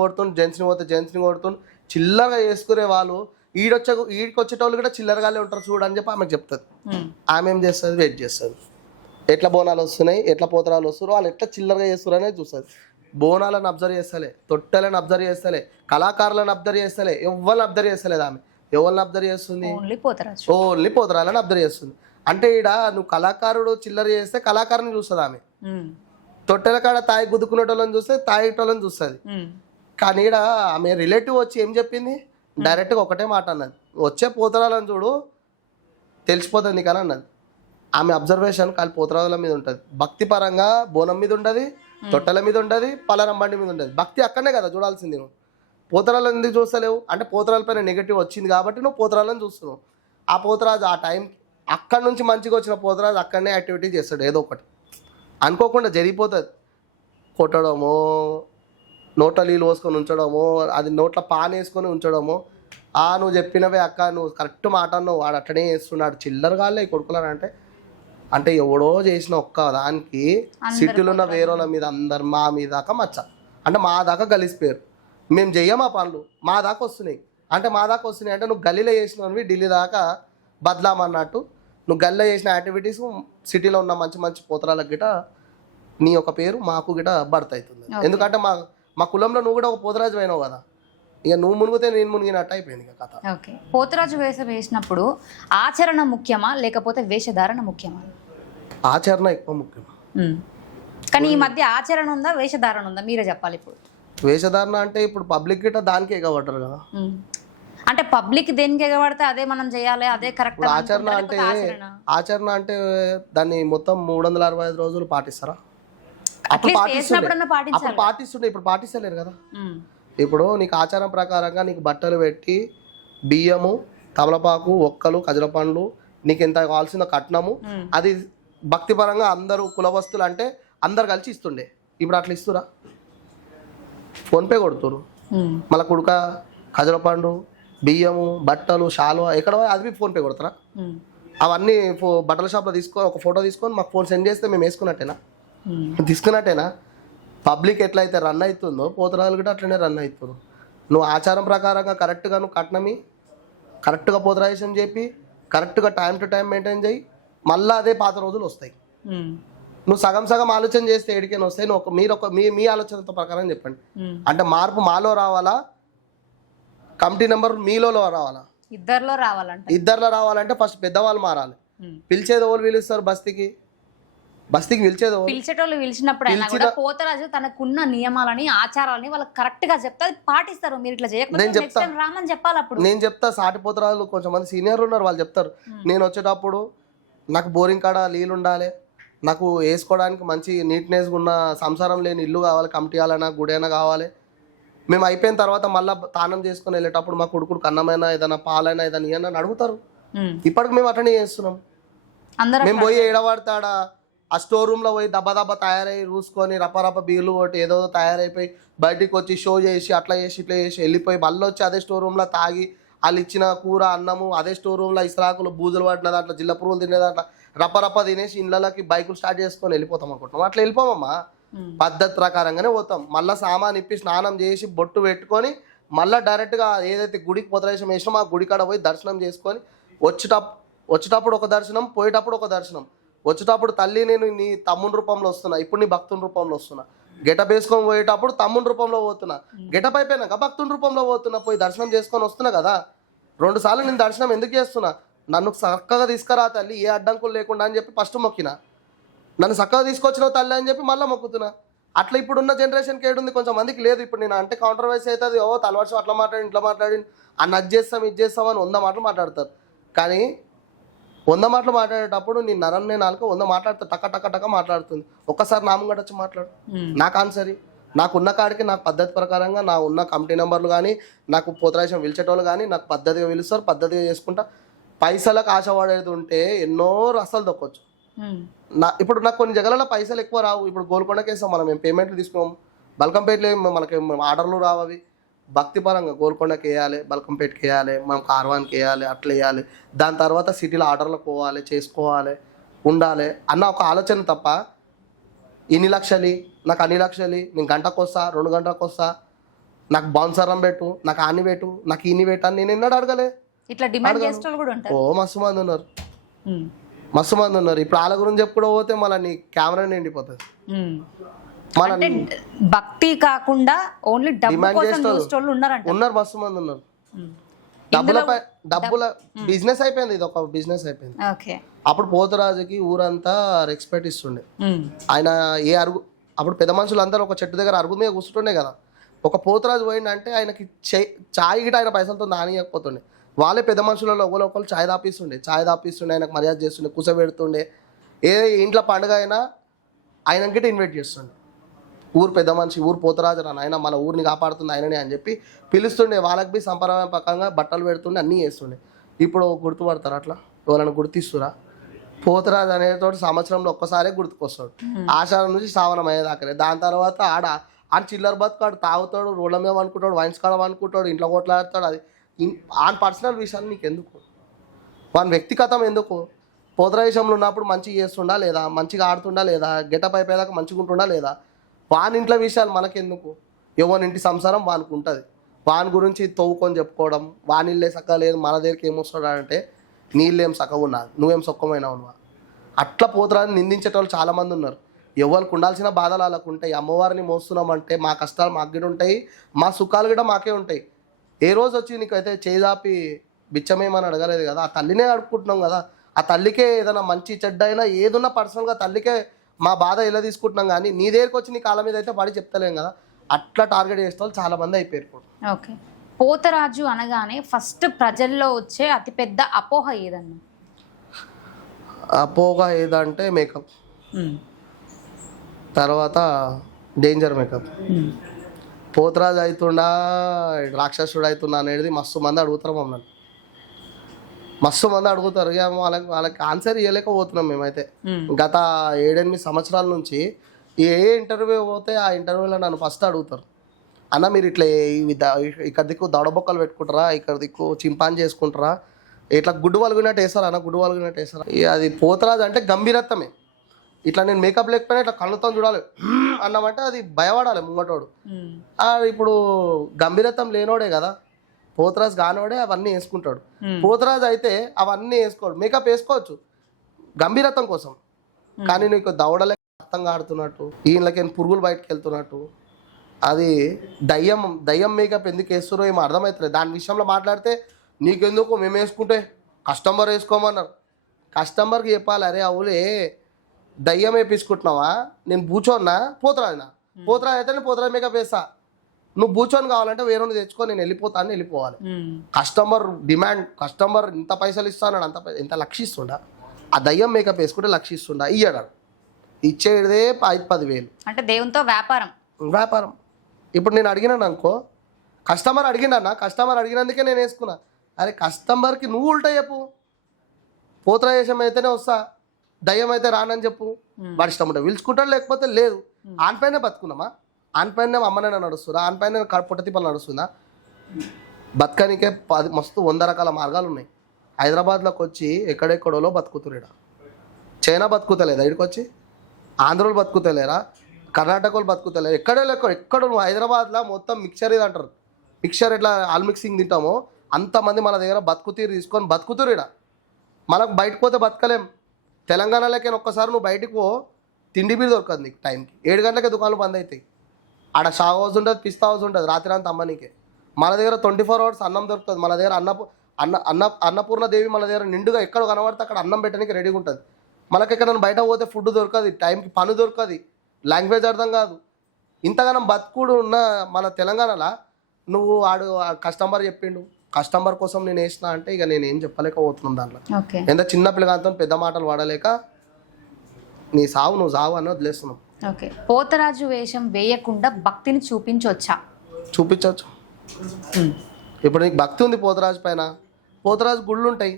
కొడుతుండు, జెంట్స్ని పోతే జెంట్స్ని కొడుతుండు. చిల్లరగా చేసుకునే వాళ్ళు ఈడికి వచ్చేటోళ్ళు కూడా చిల్లరగానే ఉంటారు చూడని చెప్పి ఆమెకు చెప్తుంది. ఆమె ఏం చేస్తుంది, వెయిట్ చేస్తుంది. ఎట్లా బోనాలు వస్తున్నాయి, ఎట్లా పోతరాలు వస్తున్నారు, వాళ్ళు ఎట్లా చిల్లరగా చేస్తున్నారు అనేది చూస్తుంది. బోనాలను అబ్జర్వ్ చేస్తలే, తొట్టెలను అబ్జర్వ్ చేస్తలే, కళాకారులను అబ్జర్వ్ చేస్తలే, ఎవరిని అబ్జర్వ్ చేస్తలేదు ఆమె. ఎవరిని అబ్జర్వ్ చేస్తుంది? ఓన్లీ పోతరాలను అబ్జర్వ్ చేస్తుంది. అంటే ఈడ నువ్వు కళాకారుడు చిల్లర చేస్తే కళాకారుని చూస్తుంది ఆమె. తొట్టెల కాడ తాయి గుద్దుకునేటోళ్ళని చూస్తే తాగేటోళ్ళని చూస్తుంది. కానీ ఈడ ఆమె రిలేటివ్ వచ్చి ఏం చెప్పింది, డైరెక్ట్గా ఒకటే మాట అన్నది, వచ్చే పోతరాలను చూడు తెలిసిపోతుంది నీకు అని అన్నది. ఆమె అబ్జర్వేషన్ కాలి పోతరాజుల మీద ఉంటుంది. భక్తి పరంగా బోనం మీద ఉంటుంది, తొట్టెల మీద ఉంటుంది, పలారం బండి మీద ఉంటుంది. భక్తి అక్కడనే కదా చూడాల్సింది. నువ్వు పోతరాలను ఎందుకు చూస్తలేవు అంటే పోతరాల పైన నెగిటివ్ వచ్చింది కాబట్టి నువ్వు పోతరాలను చూస్తున్నావు. ఆ పోతరాజు ఆ టైం అక్కడి నుంచి మంచిగా వచ్చిన పోతరాజు అక్కడనే యాక్టివిటీ చేస్తాడు, ఏదో ఒకటి అనుకోకుండా జరిగిపోతుంది. కొట్టడమో, నోట్ల నీళ్ళు పోసుకొని ఉంచడమో, అది నోట్ల పాన్ వేసుకొని ఉంచడమో. నువ్వు చెప్పినవే అక్క, నువ్వు కరెక్ట్ మాట అన్నావు, వాడు అట్టనే చేస్తున్నాడు, చిల్లరగాలే కొడుకులని అంటే ఎవడో చేసిన ఒక్క దానికి సిటీలో ఉన్న వేరేల మీద అందరు మా మీద దాకా మచ్చ, అంటే మా దాకా గలిసిపోయారు. మేము చెయ్యం ఆ పనులు, మా దాకా వస్తున్నాయి. అంటే మా దాకా వస్తున్నాయి అంటే నువ్వు గల్లీలో చేసినవి ఢిల్లీ దాకా బదలామన్నట్టు. నువ్వు గల్లీలో చేసిన యాక్టివిటీస్ సిటీలో ఉన్న మంచి మంచి పోతరాలకు గిట నీ యొక్క పేరు మాకు గిట బర్త్ అవుతుంది. ఎందుకంటే మా కులంలో నువ్వు కూడా ఒక పోతరాజు అయినావు కదా, ఇక నువ్వు మునిగితే నేను మునిగినట్టు అయిపోయింది ఇక కథ. ఓకే. పోతరాజు వేషం వేసినప్పుడు ఆచరణ ముఖ్యమా లేకపోతే వేషధారణ ముఖ్యమా? ఆచరణ ఎక్కువ ముఖ్యం. కానీ ఈ మధ్య ఆచరణ ఉందా వేషధారణ ఉందా, మీరే చెప్పాలి. ఇప్పుడు వేషధారణ అంటే ఇప్పుడు పబ్లిక్ గిట్ట దానికి ఎగబడ్డారు కదా. అంటే పబ్లిక్ దేనికి ఎగబడితే అదే మనం చేయాలి, అదే కరెక్ట్. ఆచరణ అంటే దాన్ని మొత్తం 365 రోజులు పాటిస్తారా? అప్పుడు పాటిస్తుండే, ఇప్పుడు పాటిస్తలేరు కదా. ఇప్పుడు నీకు ఆచారం ప్రకారంగా నీకు బట్టలు పెట్టి బియ్యము, తమలపాకు, ఒక్కలు, ఖజల పండ్లు, నీకు ఎంత కావాల్సిన కట్నము, అది భక్తిపరంగా అందరూ కులవస్తులు అంటే అందరు కలిసి ఇస్తుండే. ఇప్పుడు అట్లా ఇస్తురా? ఫోన్పే కొడుతురు, మళ్ళీ కుడుక, ఖజల పండు, బియ్యము, బట్టలు, షాల్వా ఎక్కడ అది ఫోన్పే కొడతారా? అవన్నీ బట్టల షాప్లో తీసుకొని ఒక ఫోటో తీసుకొని మాకు ఫోన్ సెండ్ చేస్తే మేము వేసుకున్నట్టేనా? తీసుకున్నట్టేనా? పబ్లిక్ ఎట్లయితే రన్ అవుతుందో పోతరాజులు కూడా అట్లనే రన్ అవుతుంది. నువ్వు ఆచారం ప్రకారంగా కరెక్ట్గా నువ్వు కట్నమి, కరెక్ట్గా పోతరాజేషన్ చెప్పి, కరెక్ట్గా టైం టు టైం మెయింటైన్ చేయి, మళ్ళీ అదే పాత రోజులు వస్తాయి. నువ్వు సగం సగం ఆలోచన చేస్తే ఎడికైనా వస్తాయి. నువ్వు మీ ఆలోచనతో ప్రకారం చెప్పండి. అంటే మార్పు మాలో రావాలా, కమిటీ నెంబర్ మీలో రావాలా? ఇద్దరిలో రావాలంటే ఫస్ట్ పెద్దవాళ్ళు మారాలి. పిలిచేది ఎవరు పిలుస్తారు బస్తీకి పిలిచేటోళ్ళు పిలిచినప్పుడు అయినా కూడా పోతరాజు తనకున్న నియమాలని ఆచారాలని వాళ్ళకి కరెక్ట్ గా చెప్తే పాటిస్తారు. మీరు ఇట్లా చేయకపోతే రామని చెప్పాలి. అప్పుడు నేను చెప్తా, సాటి పోతరాజులు కొంచెం మంది సీనియర్లు ఉన్నారు, వాళ్ళు చెప్తారు, నేను వచ్చేటప్పుడు నాకు బోరింగ్ కాడ నీళ్ళు ఉండాలి, నాకు వేసుకోవడానికి మంచి నీట్నెస్గా ఉన్న సంసారం లేని ఇల్లు కావాలి, కమిటీ అయినా గుడి అయినా కావాలి. మేము అయిపోయిన తర్వాత మళ్ళీ తానం చేసుకుని వెళ్ళేటప్పుడు మా కొడుకుడు అన్నమైనా ఏదైనా పాలైనా ఏదైనా ఇవన్నీ అడుగుతారు. ఇప్పటికి మేము అట్లనే చేస్తున్నాం. మేము పోయి ఏడవాడతాడా ఆ స్టోర్ రూమ్లో పోయి దబ్బ తయారై రూసుకొని రపరప బీర్లు కొట్టి ఏదో తయారైపోయి బయటికి వచ్చి షో చేసి అట్లా చేసి ఇట్లా చేసి వెళ్ళిపోయి మళ్ళీ వచ్చి అదే స్టోర్ రూమ్లో తాగి వాళ్ళు ఇచ్చిన కూర అన్నము అదే స్టోర్ రూమ్లో ఇస్రాకులు బూజులు పట్టిన దాంట్లో జిల్ల పురుగులు తినే దాంట్లో రప్ప తినేసి ఇళ్ళకి బైకులు స్టార్ట్ చేసుకొని వెళ్ళిపోతాం అనుకుంటున్నాం. అట్లా వెళ్ళిపోమమ్మా, పద్ధతి ప్రకారంగానే పోతాం. మళ్ళీ సామాన్ ఇప్పి స్నానం చేసి బొట్టు పెట్టుకొని మళ్ళీ డైరెక్ట్గా ఏదైతే గుడికి పోతరేశం వేసినామో ఆ గుడి కాడ పోయి దర్శనం చేసుకొని వచ్చేటప్పుడు ఒక దర్శనం, పోయేటప్పుడు ఒక దర్శనం. వచ్చేటప్పుడు తల్లి నేను నీ తమ్ముని రూపంలో వస్తున్నా, ఇప్పుడు నీ భక్తుని రూపంలో వస్తున్నా. గెటప్ వేసుకొని పోయేటప్పుడు తమ్ముని రూపంలో పోతున్నా, గెటప్ అయిపోయినాక భక్తుని రూపంలో పోతున్నా. పోయి దర్శనం చేసుకొని వస్తున్నా కదా. 2 సార్లు నేను దర్శనం ఎందుకు చేస్తున్నా? నన్ను చక్కగా తీసుకురా తల్లి, ఏ అడ్డంకులు లేకుండా అని చెప్పి ఫస్ట్ మొక్కినా. నన్ను చక్కగా తీసుకొచ్చినావు తల్లి అని చెప్పి మళ్ళీ మొక్కుతున్నా. అట్లా ఇప్పుడున్న జనరేషన్కి ఏడుంది, కొంచెం మందికి లేదు. ఇప్పుడు నేను అంటే కాంట్రవర్సీ అవుతుంది, తలవర్షం అట్లా మాట్లాడి ఇట్లా మాట్లాడి అది చేస్తాం ఇది చేస్తాం అని 100 మాటలు మాట్లాడతారు. కానీ 100 మాటలు మాట్లాడేటప్పుడు నీ నరన్నే నాలుక 100 మాట్లాడుతా టక్క టక్క టక్క మాట్లాడుతుంది. ఒక్కసారి నామం గడచ్చి మాట్లాడు, నాకు ఆన్సర్. నాకున్న కాడికి నాకు పద్ధతి ప్రకారంగా నా ఉన్న కమిటీ నెంబర్లు కానీ నాకు పోతరాశం పిలిచేటోళ్ళు కానీ నాకు పద్ధతిగా పిలుస్తారు, పద్ధతిగా చేసుకుంటా. పైసలకు ఆశపడేది ఉంటే ఎన్నో రసాలు దొక్కొచ్చు. ఇప్పుడు నాకు కొన్ని జగలలో పైసలు ఎక్కువ రావు. ఇప్పుడు గోల్కొండకి వేస్తాం మనం, మేము పేమెంట్లు తీసుకోము. బల్కంపేటలో మనకి ఆర్డర్లు రావు. అవి భక్తిపరంగా గోల్కొండకి వేయాలి, బల్కంపేటకి వేయాలి, మనం కార్వాన్కి వేయాలి, అట్లా వేయాలి. దాని తర్వాత సిటీలో ఆర్డర్లకు పోవాలి, చేసుకోవాలి, ఉండాలి అన్న ఒక ఆలోచన తప్ప ఇన్ని లక్షలు నాకు అన్ని లక్షలు, నేను గంటకు వస్తా 2 గంటలకు వస్తా, నాకు బౌన్సరం పెట్టు, నాకు ఆని పెట్టు, నాకు ఇన్ని పెట్టు అని నేను ఎన్నడూ అడగలే. ఇట్లా డిమాండ్ చేసేవాళ్ళు కూడా ఉంటారు. మస్తు మంది ఉన్నారు, మస్తు మంది ఉన్నారు. ఇప్పుడు వాళ్ళ గురించి చెప్పుకోవడం పోతే మళ్ళీ నీ కెమెరా నిండిపోతుంది. అంటే భక్తి కాకుండా ఓన్లీ డబ్బు కోసం చూసేవాళ్ళు ఉన్నారు, మస్తు మంది ఉన్నారు. డబ్బుల బిజినెస్ అయిపోయింది, ఇది ఒక బిజినెస్ అయిపోయింది. అప్పుడు పోతరాజుకి ఊరంతా రెస్పెక్ట్ ఇస్తుండే. ఆయన ఏ అరుగు, అప్పుడు పెద్ద మనుషులు అందరూ ఒక చెట్టు దగ్గర అరుగు మీద కూర్చుంటుండే కదా. ఒక పోతరాజు పోయిందంటే ఆయనకి చాయ్ గిట ఆయన పైసలతో నానియకపోతుండే. వాళ్ళే పెద్ద మనుషులలో ఒకరు చాయ్ తాపిస్తుండే, ఆయనకు మర్యాద చేస్తుండే, కూసబెడుతుండే. ఏ ఇంట్లో పండుగ అయినా ఆయన గిట ఇన్వైట్ చేస్తుండే. ఊరు పెద్ద మనిషి, ఊరు పోతరాజు అని, ఆయన మన ఊరిని కాపాడుతుంది ఆయననే అని చెప్పి పిలుస్తుండే. వాళ్ళకి బి సంప్రదాయం పక్కంగా బట్టలు పెడుతుండే, అన్నీ చేస్తుండే. ఇప్పుడు గుర్తుపడతారు అట్లా? ఎవరైనా గుర్తిస్తురా? పోతరాజు అనేటోడు సంవత్సరంలో ఒక్కసారే గుర్తుకొస్తాడు. ఆషాఢం నుంచి శ్రావణం అయ్యేదాకనే. దాని తర్వాత ఆడ చిల్లర బతుకాడు, తాగుతాడు, రోడ్ల మీద అనుకుంటాడు, వైన్స్ కాడ అనుకుంటాడు, ఇంట్లో కొట్లాడతాడు. అది ఆన్ పర్సనల్ విషయాలు నీకు ఎందుకు? వాని వ్యక్తిగతం ఎందుకు? పోతరాజంలో ఉన్నప్పుడు మంచిగా చేస్తుండా లేదా, మంచిగా ఆడుతుండా లేదా, గెటప్ అయిపోయేదాకా మంచిగా ఉంటుండా లేదా? వాని ఇంట్లో విషయాలు మనకెందుకు? ఎవరింటి సంసారం వానికి ఉంటుంది. వాని గురించి తవ్వుకొని చెప్పుకోవడం, వాని ఇల్లే చక్కగా లేదు, మన దగ్గరికి ఏమొస్తాడంటే నీళ్ళేం చక్కగా ఉన్నది, నువ్వేం సొక్కమైనా ఉన్నావా? అట్లా పోతరాజుని నిందించేటోళ్ళు చాలామంది ఉన్నారు. ఎవరికి ఉండాల్సిన బాధలు వాళ్ళకు ఉంటాయి. అమ్మవారిని మోస్తున్నామంటే మా కష్టాలు మాకు కూడా ఉంటాయి, మా సుఖాలు కూడా మాకే ఉంటాయి. ఏ రోజు వచ్చి నీకైతే చేదాపి బిచ్చమేమని అడగలేదు కదా. ఆ తల్లినే అడుక్కుంటున్నాం కదా. ఆ తల్లికే ఏదైనా మంచి చెడ్డ అయినా ఏదున్నా పర్సనల్గా తల్లికే మా బాధ ఎలా తీసుకుంటున్నాం. కానీ నీ దగ్గరికి వచ్చి నీ కాళ్ళ మీద అయితే పడి చెప్తలేం కదా. అట్లా టార్గెట్ చేసే వాళ్ళు చాలా మంది అయిపోయారు. ఓకే, పోతరాజు అనగానే ఫస్ట్ ప్రజల్లో వచ్చే అతిపెద్ద అపోహ ఏదన్నా? అపోహ ఏదంటే మేకప్, తర్వాత డేంజర్ మేకప్. పోతరాజు అవుతుండా రాక్షసుడు అవుతుండా అనేది మస్తు మంది అడుగుతారు మమ్మల్ని, మస్తు మంది అడుగుతారు. ఇక వాళ్ళకి ఆన్సర్ ఇవ్వలేకపోతున్నాం మేమైతే. గత 7-8 సంవత్సరాల నుంచి ఏ ఇంటర్వ్యూ పోతే ఆ ఇంటర్వ్యూలో నన్ను ఫస్ట్ అడుగుతారు, అన్న మీరు ఇట్లా ఇక్కడ దిక్కు దవడబొక్కలు పెట్టుకుంటారా, ఇక్కడ దిక్కు చింపాన్ చేసుకుంటారా, ఇట్లా గుడ్డు వలుగునట్టు వేస్తారా అన్న, గుడ్డు వలుగునట్టు వేస్తారా? అది పోతరాజు అంటే గంభీరత్వమే. ఇట్లా నేను మేకప్ లేకపోయినా ఇట్లా కళ్ళతో చూడాలి అన్నామంటే అది భయపడాలి ముంగటోడు. ఇప్పుడు గంభీరత్వం లేనోడే కదా పోతరాజు, కానివాడే అవన్నీ వేసుకుంటాడు. పోతరాజు అయితే అవన్నీ వేసుకోడు, మేకప్ వేసుకోవచ్చు గంభీరత్వం కోసం. కానీ నీకు దవడలే రక్తంగా ఆడుతున్నట్టు, ఈయనకేం పురుగులు బయటకు వెళ్తున్నట్టు, అది దయ్యం మేకప్ ఎందుకు వేస్తారో ఏమో అర్థమవుతుంది. దాని విషయంలో మాట్లాడితే నీకెందుకు, మేము వేసుకుంటే కస్టమర్ వేసుకోమన్నారు. కస్టమర్కి చెప్పాలి, అరే అవులే దయ్యం వేపించుకుంటున్నావా, నేను బూచోన్నా పోతరాజునా, పోతరాజు అయితే నేను పోతరాజు మేకప్ వేస్తా, నువ్వు బూచోని కావాలంటే వేరే తెచ్చుకో, నేను వెళ్ళిపోతా అని వెళ్ళిపోవాలి. కస్టమర్ డిమాండ్, కస్టమర్ ఇంత పైసలు ఇస్తాను ఎంత లక్షిస్తుండా, ఆ దయ్యం మేకప్ వేసుకుంటే లక్షిస్తుండా, ఇయ్యడా ఇచ్చేదే 5-10 వేలు. అంటే దేవునితో వ్యాపారం. ఇప్పుడు నేను అడిగినాను అనుకో, కస్టమర్ అడిగినా, కస్టమర్ అడిగినందుకే నేను వేసుకున్నా. అరే కస్టమర్కి నువ్వు ఉల్టా చెప్పు, పోతరాజం అయితేనే వస్తా, దయ్యం అయితే రానని చెప్పు. వాడి ఇష్టం ఉంటే పిలుచుకుంటాడు, లేకపోతే లేదు. ఆన్పైనే బతుకున్నామా, ఆన్పైనే అమ్మనైనా నడుస్తుందా, ఆన్పైనే పుట్టతిప్పలు నడుస్తుందా? బతకనికే మస్తు 100 రకాల మార్గాలు ఉన్నాయి. హైదరాబాద్లోకి వచ్చి ఎక్కడెక్కడోలో బతుకుతురు. చైనా బతుకుతలేదా ఇక్కడికి వచ్చి? ఆంధ్రోలు బతుకుతలేరా? కర్ణాటకలు బతుకుతలేరు? ఎక్కడ నువ్వు హైదరాబాద్లో మొత్తం మిక్చర్ ఇది అంటారు. మిక్చర్ ఎట్లా ఆల్ మిక్సింగ్ తింటామో అంతమంది మన దగ్గర బతుకుతీరు తీసుకొని బతుకుతురు. మనకు బయటకు పోతే బతకలేం. తెలంగాణలోకి ఒక్కసారి నువ్వు బయటకు పో, తిండి బీరు దొరకదు నీకు. టైంకి 7 గంటలకే దుకాణాలు బంద్ అవుతాయి. ఆడ షా హౌస్ ఉంటుంది, పిస్తా హౌస్ ఉంటుంది, రాత్రి అంతా అమ్మనీకే. మన దగ్గర 24 hours అన్నం దొరుకుతుంది. మన దగ్గర అన్నపూర్ణ దేవి మన దగ్గర నిండుగా ఎక్కడ కనబడితే అక్కడ అన్నం పెట్టడానికి రెడీగా ఉంటుంది. మనకి ఎక్కడ బయట పోతే ఫుడ్ దొరకదు, టైంకి పని దొరకదు, లాంగ్వేజ్ అర్థం కాదు. ఇంతగానం బతుకుడు ఉన్న మన తెలంగాణలో నువ్వు కస్టమర్ చెప్పిండు, కస్టమర్ కోసం నేను వేసిన అంటే ఇక నేను ఏం చెప్పలేకపోతున్నాను దాంట్లో. ఎంత చిన్న పిల్లగాంతో పెద్ద మాటలు వాడలేక నీ సావు నువ్వు సావు అని వదిలేస్తున్నావు. ఓకే, పోతరాజు వేషం వేయకుండా భక్తిని చూపించవచ్చా? చూపించవచ్చు. ఇప్పుడు నీకు భక్తి ఉంది పోతరాజు పైన, పోతరాజు గుళ్ళు ఉంటాయి,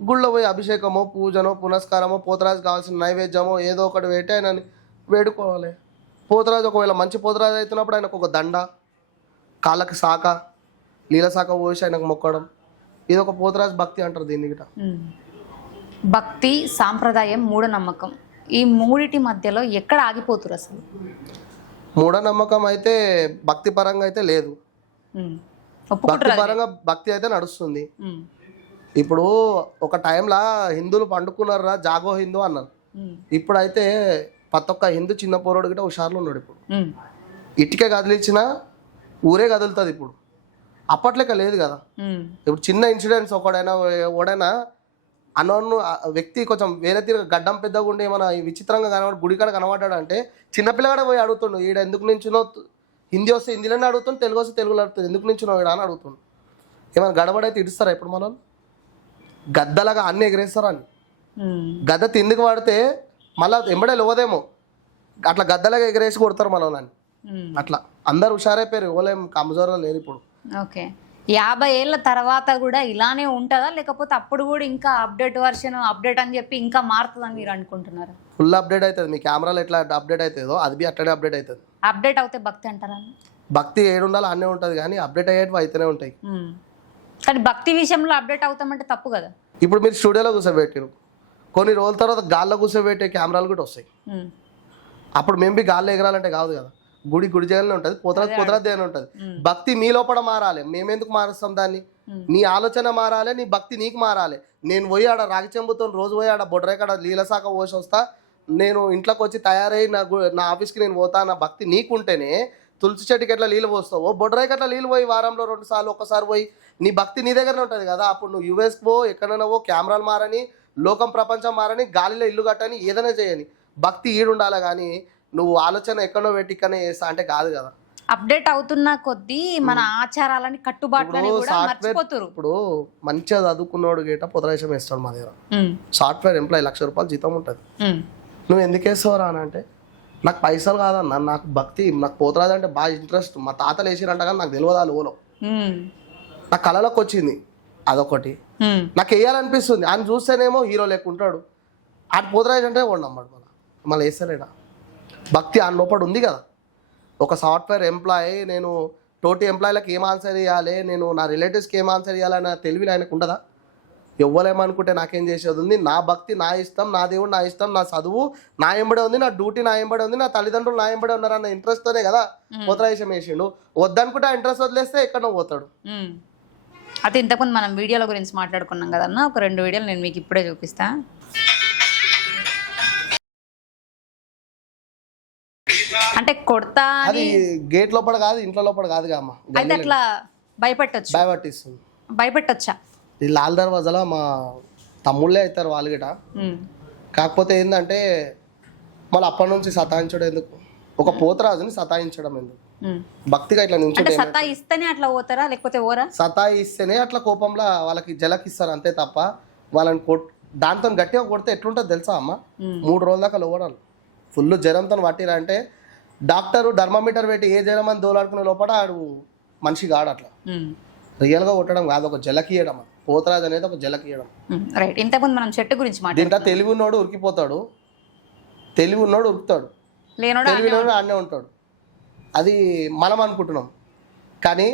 గుళ్ళో పోయి అభిషేకమో పూజనో పునస్కారమో పోతరాజు కావాల్సిన నైవేద్యమో ఏదో ఒకటి పెట్టి ఆయనని వేడుకోవాలి. పోతరాజు ఒకవేళ మంచి పోతరాజు అవుతున్నప్పుడు ఆయనకు ఒక దండ, కాళ్ళకి శాఖ, నీళ్ళ శాఖ పోసి ఆయనకు మొక్కడం, ఇది ఒక పోతరాజు భక్తి అంటారు దీన్ని గిట. భక్తి, సాంప్రదాయం, మూఢనమ్మకం, ఈ మూడిటి మధ్యలో ఎక్కడ ఆగిపోతురు అసలు? మూఢనమ్మకం అయితే భక్తి పరంగా అయితే లేదు, భక్తి పరంగా భక్తి అయితే నడుస్తుంది. ఇప్పుడు ఒక టైంలో హిందువులు పండుకున్నారా, జాగో హిందూ అన్నారు. ఇప్పుడైతే ప్రతి ఒక్క హిందూ చిన్న పోరాడు గిట్ట హుషారులో ఉన్నాడు. ఇప్పుడు ఇటుకే కదిలిచ్చినా ఊరే కదులుతుంది. ఇప్పుడు అప్పట్లేక లేదు కదా. ఇప్పుడు చిన్న ఇన్సిడెంట్స్ ఒకడైనా అన్నోన్ను వ్యక్తి కొంచెం వేరే తీరు గడ్డం పెద్దగా ఉండి ఏమైనా విచిత్రంగా కనబడి గుడికాడ కనబడ్డాడు అంటే చిన్నపిల్లగాడే పోయి అడుగుతుండు, ఈడ ఎందుకు నుంచునో, హిందీ వస్తే హిందీలోనే అడుగుతుంది, తెలుగు వస్తే తెలుగులో అడుగుతుంది, ఎందుకు నుంచునో ఈడ అని అడుగుతుంది. ఏమైనా గడబడైతే ఇడుస్తారా ఇప్పుడు మనం? గద్దలాగా అన్ని ఎగరేస్తారా అని. గద్ద తిందికి వాడితే మళ్ళీ ఎంబడే లోదేమో, అట్లా గద్దలాగా ఎగరేసి కొడతారు మనల్ని. అట్లా అందరు హుషారైపోయారు, ఎవరేం కమ్జోర్గా లేరు ఇప్పుడు. ఓకే, 50 ఏళ్ళ తర్వాత కూడా ఇలానే ఉంటుందా, లేకపోతే అప్పుడు కూడా ఇంకా అప్డేట్ అని చెప్పి ఇంకా మారుతుందని మీరు అనుకుంటున్నారా? ఫుల్ అప్డేట్ అవుతుంది. మీ కెమెరాలో ఎట్లా అప్డేట్ అవుతుందో అది అట్లనే అప్డేట్ అవుతుంది. అప్డేట్ అవుతే భక్తి అంటారా? భక్తి ఏడు ఉండాలి అన్నీ ఉంటుంది, కానీ అప్డేట్ అయ్యేటివి అయితేనే ఉంటాయి. కానీ భక్తి విషయంలో అప్డేట్ అవుతామంటే తప్పు కదా. ఇప్పుడు మీరు స్టూడియోలో కూర్చోబెట్టారు, కొన్ని రోజుల తర్వాత గాల్లో కూర్చోబెట్టే కెమెరాలు కూడా వస్తాయి. అప్పుడు మేము బి గాల్లో ఎగరాలంటే కాదు కదా. గుడి చేయాలని ఉంటుంది, పోతరాజు దేని ఉంటుంది. భక్తి మీ లోపల మారాలి, మేమెందుకు మారుస్తాం దాన్ని? నీ ఆలోచన మారాలి, నీ భక్తి నీకు మారాలి. నేను పోయి ఆడ రాగి చెంబుతో రోజు పోయి ఆడ బొడ్రేకాడ నీళ్ళశాఖ పోసి వస్తా, నేను ఇంట్లోకి వచ్చి తయారై నా ఆఫీస్కి నేను పోతా, నా భక్తి నీకుంటేనే తులసి చెట్టుకి ఎట్లా నీళ్ళు పోస్తావో బొడ్రాయికి అట్లా నీళ్ళు పోయి వారంలో 2 సార్లు ఒక్కసారి పోయి నీ భక్తి నీ దగ్గరనే ఉంటుంది కదా. అప్పుడు నువ్వు యూఎస్కి పో, ఎక్కడైనా పో, కెమెరాలు మారని, లోకం ప్రపంచం మారని, గాలిలో ఇల్లు కట్టని, ఏదైనా చేయని, భక్తి ఈడుండాలి. కానీ నువ్వు ఆలోచన ఎక్కడో పెట్టి ఇక్కడనే చేస్తా అంటే కాదు కదా. అప్డేట్ అవుతున్న కొద్దీ మన ఆచారాలని కట్టుబాట్లని కూడా మర్చిపోతురు. ఇప్పుడు మంచిగా చదువుకున్నాడు గేట పొదరేషం వేస్తాడు మా దగ్గర. సాఫ్ట్వేర్ ఎంప్లాయీ ₹1,00,000 జీతం ఉంటుంది. నువ్వు ఎందుకు వేస్తావురా అని అంటే, నాకు పైసలు కాదన్న, నాకు భక్తి, నాకు పోతరాజు అంటే బాగా ఇంట్రెస్ట్. మా తాతలు వేసిరంట కానీ నాకు తెలియదు వాళ్ళు ఓలో. నా కళలోకి వచ్చింది అదొకటి, నాకు వేయాలనిపిస్తుంది. ఆయన చూస్తేనేమో హీరో లేకుంటాడు, ఆడు పోతరాజు అంటే వాడు నమ్మడు, మళ్ళీ వేస్తలేడా. భక్తి ఆ లోపల ఉంది కదా. ఒక సాఫ్ట్వేర్ ఎంప్లాయీ, నేను తోటి ఎంప్లాయీలకు ఏం ఆన్సర్ ఇవ్వాలి, నేను నా రిలేటివ్స్కి ఏం ఆన్సర్ ఇవ్వాలన్న తెలివి ఆయనకు ఉండదా? ఎవ్వలేమనుకుంటే నాకేం చేసేది ఉంది. నా భక్తి నా ఇష్టం, నా దేవుడు నా ఇష్టం, నా చదువు నా ఎంబడే ఉంది, నా డ్యూటీ నా ఎంబడే ఉంది, నా తల్లిదండ్రులు నా ఎంబడే ఉన్నారన్న ఇంట్రెస్ట్తోనే కదా పోతరాజం వేసిండు. వద్దనుకుంటే ఆ ఇంట్రెస్ట్ వదిలేస్తే ఎక్కడో పోతాడు. అయితే ఇంతకుముందు మనం వీడియోల గురించి మాట్లాడుకున్నాం కదన్న, ఒక 2 వీడియోలు నేను మీకు ఇప్పుడే చూపిస్తా. అంటే కొడతా అది గేట్ లోపల కాదు, ఇంట్లో లోపల కాదు అమ్మ. అయితే అట్లా భయపెట్టొచ్చా? ఈ లాల్ దర్వాజాలో మా తమ్ముళ్ళే అవుతారు వాళ్ళు గిట. కాకపోతే ఏంటంటే మళ్ళీ అప్పటి నుంచి సతాయించడం ఎందుకు, ఒక పోతరాజుని సతాయించడం ఎందుకు? భక్తిగా ఇట్లా నుంచి సతాయిస్తేనే అట్లా పోతారా, లేకపోతే ఓరా? సతాయిస్తేనే అట్లా కోపంలో వాళ్ళకి జలకిస్తారు అంతే తప్ప వాళ్ళని దాంతో గట్టిగా కొడితే ఎట్లుంటుంది తెలుసా అమ్మ? 3 రోజుల దాకా లోపడాలి. ఫుల్ జ్వరంతో పట్టిరా అంటే డాక్టరు థర్మామీటర్ పెట్టి ఏ జ్వరం అని దోలాడుకునే లోపల ఆడు మనిషి కాడు. అట్లా రియల్గా కొట్టడం కాదు, ఒక జలకీయడం. పోతరాజు అనేది ఒక జలకీయడం. ఇంతకుముందు మనం చెట్టు గురించి దీంట్లో తెలివి ఉన్నోడు ఉరికిపోతాడు, తెలివి ఉన్నోడు ఉరుకుతాడు, తెలివి ఉన్నోడు ఆడనే ఉంటాడు. అది మనం అనుకుంటున్నాం, కానీ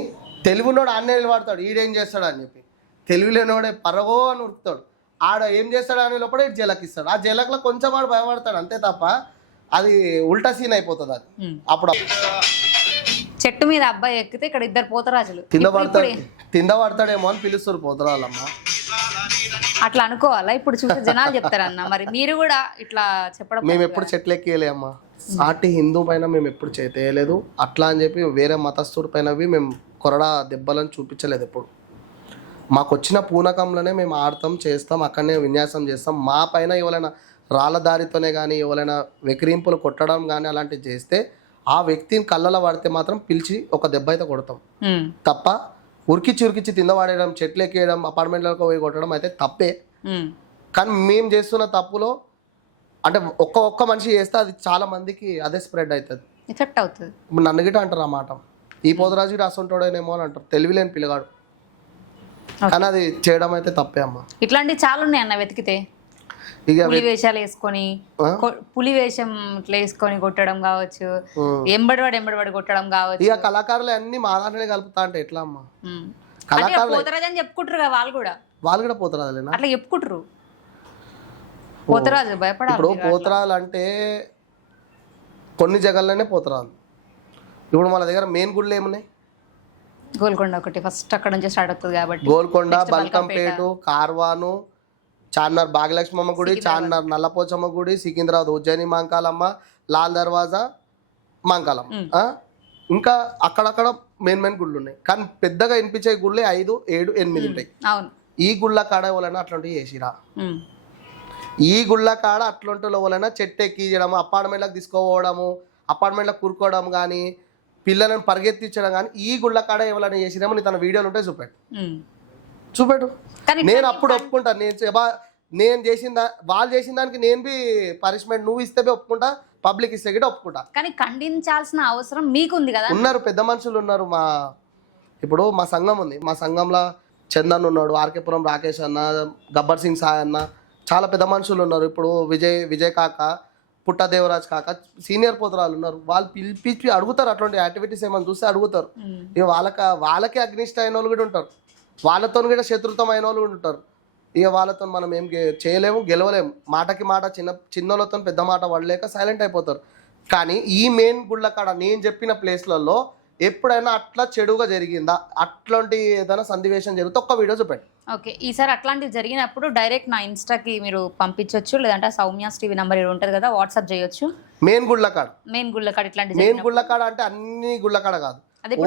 తెలివినోడు ఆన్నే నిలబడతాడు, ఈడేం చేస్తాడు అని చెప్పి. తెలివి లేనివాడే పరగో అని ఉరుకుతాడు. ఆడ ఏం చేస్తాడు అనే లోపల ఇటు జలకిస్తాడు. ఆ జలక్లో కొంచెం వాడు భయపడతాడు అంతే తప్ప అది ఉల్టా సీన్ అయిపోతుంది. అది అప్పుడు చెట్టు మీద అబ్బాయి ఎక్కితే ఇక్కడ ఇద్దరు పోతరాజులు కింద పడతాడేమో అని పిలుస్తారు పోతరాళ్ళమ్మ. అట్లా అనుకోవాలా? ఇప్పుడు చూసి జనాలు చెప్తారన్న. మరి మీరు కూడా ఇట్లా చెప్పడం. మేము ఎప్పుడు చెట్లు ఎక్కియలే అమ్మా. సాటి హిందూ పైన మేము ఎప్పుడు చేయలేదు. అట్లా అని చెప్పి వేరే మతస్థుడి పైనవి మేము కొరడా దెబ్బలను చూపించలేదు ఎప్పుడు. మాకు వచ్చిన పూనకంలోనే మేము ఆడతాం, చేస్తాం, అక్కడనే విన్యాసం చేస్తాం. మా పైన ఎవరైనా రాళ్ళ దారితోనే కానీ ఎవరైనా వెకిరింపులు కొట్టడం కానీ అలాంటివి చేస్తే ఆ వ్యక్తిని కళ్ళలో పడితే మాత్రం పిలిచి ఒక దెబ్బ అయితే కొడతాం తప్ప ఉరికిచ్చి తింద వాడేయడం, చెట్లు ఎక్కేయడం, అపార్ట్మెంట్లకు పోయి కొట్టడం అయితే తప్పే. కానీ మేము చేస్తున్న తప్పులో అంటే ఒక్క మనిషి చేస్తే అది చాలా మందికి అదే స్ప్రెడ్ అవుతుంది, ఎఫెక్ట్ అవుతుంది. నన్ను గిట అంటారు ఆ మాట, ఈ పోతరాజు గిట అసంటోడేనేమో అని అంటారు, తెలివిలేని పిల్లగాడు. కానీ అది చేయడం అయితే తప్పే అమ్మ. ఇట్లాంటివి చాలా ఉన్నాయి అన్న వెతికితే. పులి వేషాలు వేసుకొని, పులి వేషం ఇట్లా వేసుకొని కొట్టడం కావచ్చు, ఎంబడివాడు కొట్టడం కావచ్చు. ఇక కళాకారులు అన్ని మా దాంట్లోనే కలుపుతా అంటే ఎట్లా అమ్మా? కళాకారులు పోతరాజు అని చెప్పుకుంటారు కదా, వాళ్ళు కూడా పోతరాజులేనా అట్లా చెప్పుకుంటారు. పోతరాజు భయపడాలి. ఇప్పుడు పోతరాజులు అంటే కొన్ని జగల్లోనే పోతరాజులు. ఇప్పుడు మన దగ్గర మెయిన్ గుళ్ళు ఏమున్నాయి? గోల్కొండ ఒకటి ఫస్ట్ అక్కడ నుంచి స్టార్ట్ అవుతుంది కాబట్టి. గోల్కొండ, బల్కంపేట, కార్వాను, చార్మినార్ భాగ్యలక్ష్మమ్మ గుడి, చార్మినార్ నల్లపోచమ్మ గుడి, సికింద్రాబాద్ ఉజ్జయిని మాంకాలమ్మ, లాల్ దర్వాజా మాంకాలమ్మ. ఇంకా అక్కడక్కడ మెయిన్ గుళ్ళు ఉన్నాయి. కానీ పెద్దగా వినిపించే గుళ్ళే 5, 7, 8 ఉంటాయి. ఈ గుళ్ళ కాడ ఎవరైనా అట్లాంటివి చేసిరా? ఈ గుళ్ళ కాడ అట్లాంటి ఎవరైనా చెట్టు ఎక్కించడం, అపార్ట్మెంట్లకు తీసుకోపోవడము, అపార్ట్మెంట్లకు కూరుకోవడం కానీ, పిల్లలను పరిగెత్తించడం కానీ ఈ గుళ్ళ కాడ ఎవరైనా చేసినామో నీ తన వీడియోలు ఉంటే చూపెట్టు. నేను అప్పుడు ఒప్పుకుంటాను. నేను చేసిన వాళ్ళు చేసిన దానికి నేను బి పనిష్మెంట్ నువ్వు ఇస్తే ఒప్పుకుంటా, పబ్లిక్ ఇస్తే గిట్ట ఒప్పుకుంటా. కానీ ఖండించాల్సిన అవసరం మీకుంది కదా. ఉన్నారు, పెద్ద మనుషులు ఉన్నారు. ఇప్పుడు మా సంఘం ఉంది, మా సంఘంలో చందన్ ఉన్నాడు, ఆర్కేపురం రాకేష్ అన్న, గబ్బర్ సింగ్ సాయ్ అన్న, చాలా పెద్ద మనుషులు ఉన్నారు. ఇప్పుడు విజయ్ కాక, పుట్ట దేవరాజ్ కాక, సీనియర్ పోతరాలు ఉన్నారు. వాళ్ళు పిలిపించి అడుగుతారు, అట్లాంటి యాక్టివిటీస్ ఏమైనా చూస్తే అడుగుతారు. ఇక వాళ్ళకే అగ్నిష్ట అయిన వాళ్ళు కూడా ఉంటారు, వాళ్ళతో కూడా శత్రుత్వం అయిన వాళ్ళు కూడా ఉంటారు. ఇక వాళ్ళతో మనం ఏం చేయలేము, గెలవలేము. మాటకి మాట చిన్నోళ్ళతో పెద్ద మాట పడలేక సైలెంట్ అయిపోతారు. కానీ ఈ మెయిన్ గుళ్ళ కాడ నేను చెప్పిన ప్లేస్లలో ఎప్పుడైనా అట్లా చెడుగా జరిగిందా, అట్లాంటి ఏదైనా సన్నివేశం జరిగితే ఒక్క వీడియో చూపెట్టి. ఓకే, ఈసారి అట్లాంటివి జరిగినప్పుడు డైరెక్ట్ నా ఇన్స్టాకి మీరు పంపించవచ్చు, లేదంటే సౌమ్యాస్ టీవీ నంబర్ ఉంటుంది కదా, వాట్సాప్ చేయొచ్చు. మెయిన్ గుళ్ళ కాడ ఇట్లాంటి మెయిన్ గుళ్ళ కాడ అంటే అన్ని గుళ్ళ కాడ కాదు,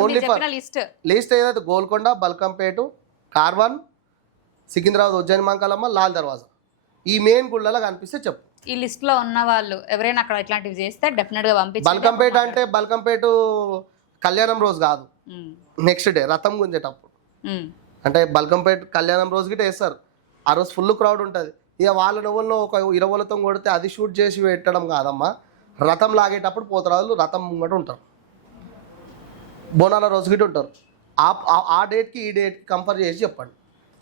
ఓన్లీ లిస్ట్ ఏదైతే గోల్కొండ, బల్కంపేట, కార్వాన్, సికింద్రాబాద్ ఉజ్జయిని మాంకాలమ్మ, లాల్ దర్వాజా, ఈ మెయిన్ గుళ్ళలో కనిపిస్తే చెప్పు. ఈ లిస్ట్ లో ఉన్న వాళ్ళు ఎవరైనా అక్కడ ఇట్లాంటివి చేస్తే డెఫినెట్ గా పంపించండి. బల్కంపేట అంటే బల్కంపేట కళ్యాణం రోజు కాదు, నెక్స్ట్ డే రథం గుంజేటప్పుడు. అంటే బల్కంపేట కళ్యాణం రోజు గిట్ట వేస్తారు. ఆ రోజు ఫుల్ క్రౌడ్ ఉంటుంది. ఇక వాళ్ళ నవ్వుల్లో ఒక 20 కొడితే అది షూట్ చేసి పెట్టడం కాదమ్మా. రథం లాగేటప్పుడు పోతరాజులు రథం ముంగట ఉంటారు, బోనాల రోజు గిట్ట ఉంటారు. ఆ డేట్కి ఈ డేట్కి కంపేర్ చేసి చెప్పండి.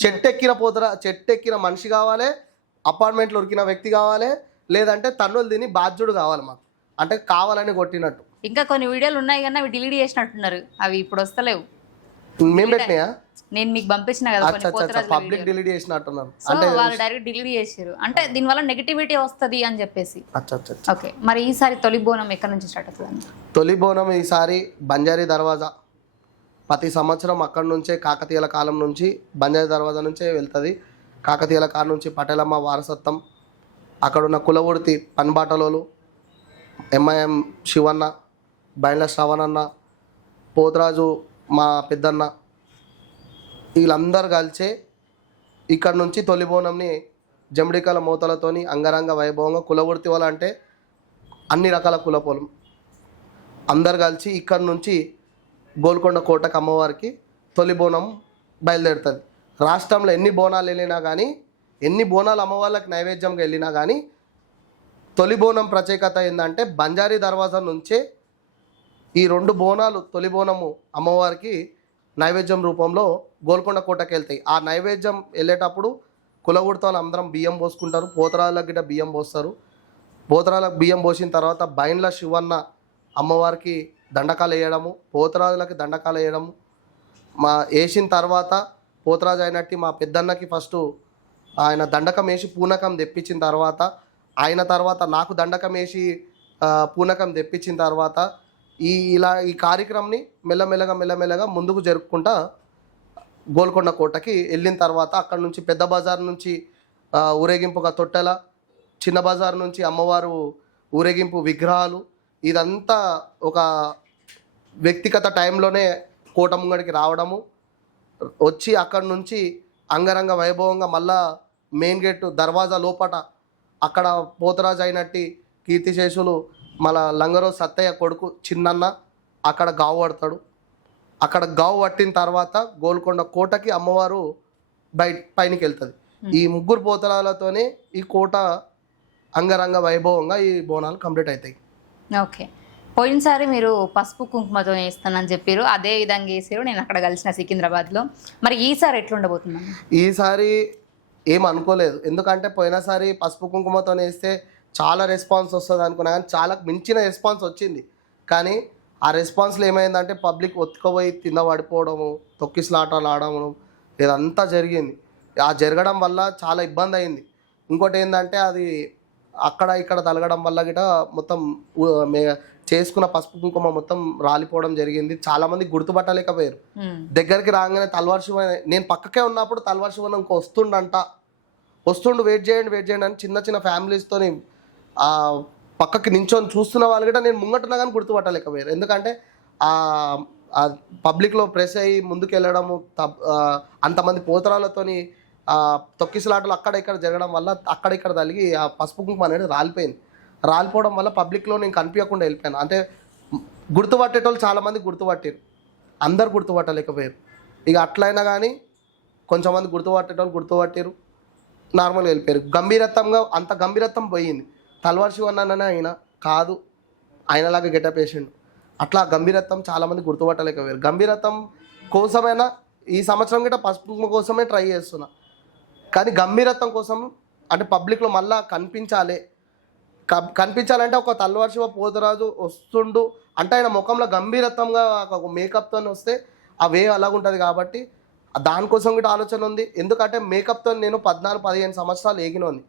చెట్టు ఎక్కిన మనిషి కావాలి, అపార్ట్మెంట్లో ఉరికిన వ్యక్తి కావాలి, లేదంటే తన్నులు తిని బాధ్యుడు కావాలి మాకు, అంటే కావాలని కొట్టినట్టు. ఇంకా కొన్ని వీడియోలు ఉన్నాయి కానీ అవి డిలీట్ చేసినట్టున్నారు, అవి ఇప్పుడు వస్తలేవు. మేము పెట్టినాయా? నేను మీకు పంపించిన కదా, పబ్లిక్ డిలీట్ చేసినట్టున్నారు, అంటే వాళ్ళు డైరెక్ట్ డిలీట్ చేసారు. అంటే దీనివల్ల నెగిటివిటీ వస్తుంది అని చెప్పేసి. ఓకే, మరి ఈసారి తొలి బోనం ఎక్కడి నుంచి స్టార్ట్ అవుతుంది? తొలి బోనం ఈసారి బంజారీ దర్వాజా. ప్రతి సంవత్సరం అక్కడి నుంచే కాకతీయుల కాలం నుంచి బంజారీ దర్వాజా నుంచే వెళ్తుంది. కాకతీయుల కాలం నుంచి పటేలమ్మ వారసత్వం, అక్కడున్న కులవృత్తి పన్బాటలోలు, ఎంఐఎం శివన్న, బైండ్ల శ్రవణన్న, పోతరాజు మా పెద్దన్న, వీళ్ళందరూ కలిసే ఇక్కడ నుంచి తొలి బోనంని జమిడికల మూతలతోని అంగరంగ వైభవంగా కులవృత్తి వాళ్ళ అంటే అన్ని రకాల కులపోలం అందరు కలిసి ఇక్కడ నుంచి గోల్కొండ కోటకు అమ్మవారికి తొలి బోనం బయలుదేరుతుంది. రాష్ట్రంలో ఎన్ని బోనాలు వెళ్ళినా కానీ, ఎన్ని బోనాలు అమ్మవాళ్ళకి నైవేద్యంగా వెళ్ళినా కానీ తొలి బోనం ప్రత్యేకత ఏంటంటే బంజారీ దర్వాజా నుంచే ఈ 2 బోనాలు తొలి బోనము అమ్మవారికి నైవేద్యం రూపంలో గోల్కొండ కోటకి వెళ్తాయి. ఆ నైవేద్యం వెళ్ళేటప్పుడు కులవృత్తాలు అందరం బియ్యం పోసుకుంటారు, పోతరాలకు గిట్ట బియ్యం పోస్తారు. పోతరాలకు బియ్యం పోసిన తర్వాత బైండ్ల శివన్న అమ్మవారికి దండకాలు వేయడము, పోతరాజులకి దండకాలు వేయడము, వేసిన తర్వాత పోతరాజు అయినట్టు మా పెద్దన్నకి ఫస్ట్ ఆయన దండకం వేసి పూనకం తెప్పించిన తర్వాత ఆయన తర్వాత నాకు దండకం వేసి పూనకం తెప్పించిన తర్వాత ఈ కార్యక్రమంని మెల్లమెల్లగా ముందుకు జరుపుకుంటా గోల్కొండ కోటకి వెళ్ళిన తర్వాత అక్కడ నుంచి పెద్ద బజార్ నుంచి ఊరేగింపుగా తొట్టెల, చిన్న బజార్ నుంచి అమ్మవారు ఊరేగింపు విగ్రహాలు, ఇదంతా ఒక వ్యక్తిగత టైంలోనే కోట ముంగడికి రావడము, వచ్చి అక్కడి నుంచి అంగరంగ వైభవంగా మళ్ళా మెయిన్ గేట్ దర్వాజా లోపట అక్కడ పోతరాజు అయినట్టు కీర్తిశేషులు మళ్ళా లంగరో సత్తయ్య కొడుకు చిన్నన్న అక్కడ గావు పడతాడు. అక్కడ గావు పట్టిన తర్వాత గోల్కొండ కోటకి అమ్మవారు పైనకి వెళ్తుంది. ఈ ముగ్గురు పోతరాలతోనే ఈ కోట అంగరంగ వైభవంగా ఈ బోనాలు కంప్లీట్ అవుతాయి. ఓకే, పోయినసారి మీరు పసుపు కుంకుమతో వేస్తానని చెప్పారు, అదే విధంగా వేసారు, నేను అక్కడ కలిసిన సికింద్రాబాద్లో. మరి ఈసారి ఎట్లుండబోతుందండి? ఈసారి ఏం అనుకోలేదు, ఎందుకంటే పోయినసారి పసుపు కుంకుమతో వేస్తే చాలా రెస్పాన్స్ వస్తుంది అనుకున్నా, కానీ చాలా మించిన రెస్పాన్స్ వచ్చింది. కానీ ఆ రెస్పాన్స్లో ఏమైందంటే పబ్లిక్ ఒత్తుకుపోయి కింద పడిపోవడము, తొక్కిసలాటలు ఆడము, ఇదంతా జరిగింది. ఆ జరగడం వల్ల చాలా ఇబ్బంది అయింది. ఇంకోటి ఏంటంటే అది అక్కడ ఇక్కడ తలగడం వల్ల గిట మొత్తం చేసుకున్న పసుపు కుంకుమ మొత్తం రాలిపోవడం జరిగింది. చాలామంది గుర్తుపట్టలేకపోయారు. దగ్గరికి రాగానే తల్వార్ శివ, నేను పక్కకే ఉన్నప్పుడు తల్వార్ శివ ఇంకో వస్తుండు వెయిట్ చేయండి అని చిన్న ఫ్యామిలీస్తోని పక్కకి నించొని చూస్తున్న వాళ్ళు కూడా నేను ముంగటున్నా కానీ గుర్తుపట్టలేకపోయారు. ఎందుకంటే పబ్లిక్లో ప్రెస్ అయ్యి ముందుకు వెళ్ళడము, అంతమంది పోతరాలతోని తొక్కిసలాటలు అక్కడ ఇక్కడ జరగడం వల్ల అక్కడ ఇక్కడ తలిగి ఆ పసుపు కుంకుమ అనేది రాలిపోవడం వల్ల పబ్లిక్లో నేను కనిపించకుండా వెళ్ళిపోయాను. అంటే గుర్తుపట్టేటోళ్ళు చాలామంది గుర్తుపట్టారు, అందరు గుర్తుపట్టలేకపోయారు. ఇక అట్లయినా కానీ కొంచెంమంది గుర్తుపట్టేటోళ్ళు గుర్తుపట్టారు, నార్మల్గా వెళ్ళిపోయారు. గంభీరత్వంగా అంత గంభీరత్వం పోయింది. తల్వార్ శివన్ననే అయినా కాదు, ఆయనలాగా గెటప్ వేసిండు. అట్లా గంభీరత్వం చాలామంది గుర్తుపట్టలేకపోయారు. గంభీరత్వం కోసమైనా ఈ సంవత్సరం గిట్ట పసుపు కుంకుమ కోసమే ట్రై చేస్తున్నా. కానీ గంభీరత్వం కోసం అంటే పబ్లిక్లో మళ్ళా కనిపించాలంటే ఒక తల్వార్ శివ పోతరాజు వస్తుండు అంటే ఆయన ముఖంలో గంభీరత్వంగా ఒక మేకప్తో వస్తే ఆ వే అలాగుంటుంది. కాబట్టి దానికోసం కూడా ఆలోచన ఉంది. ఎందుకంటే మేకప్తో నేను 14-15 సంవత్సరాలు ఏగినోని,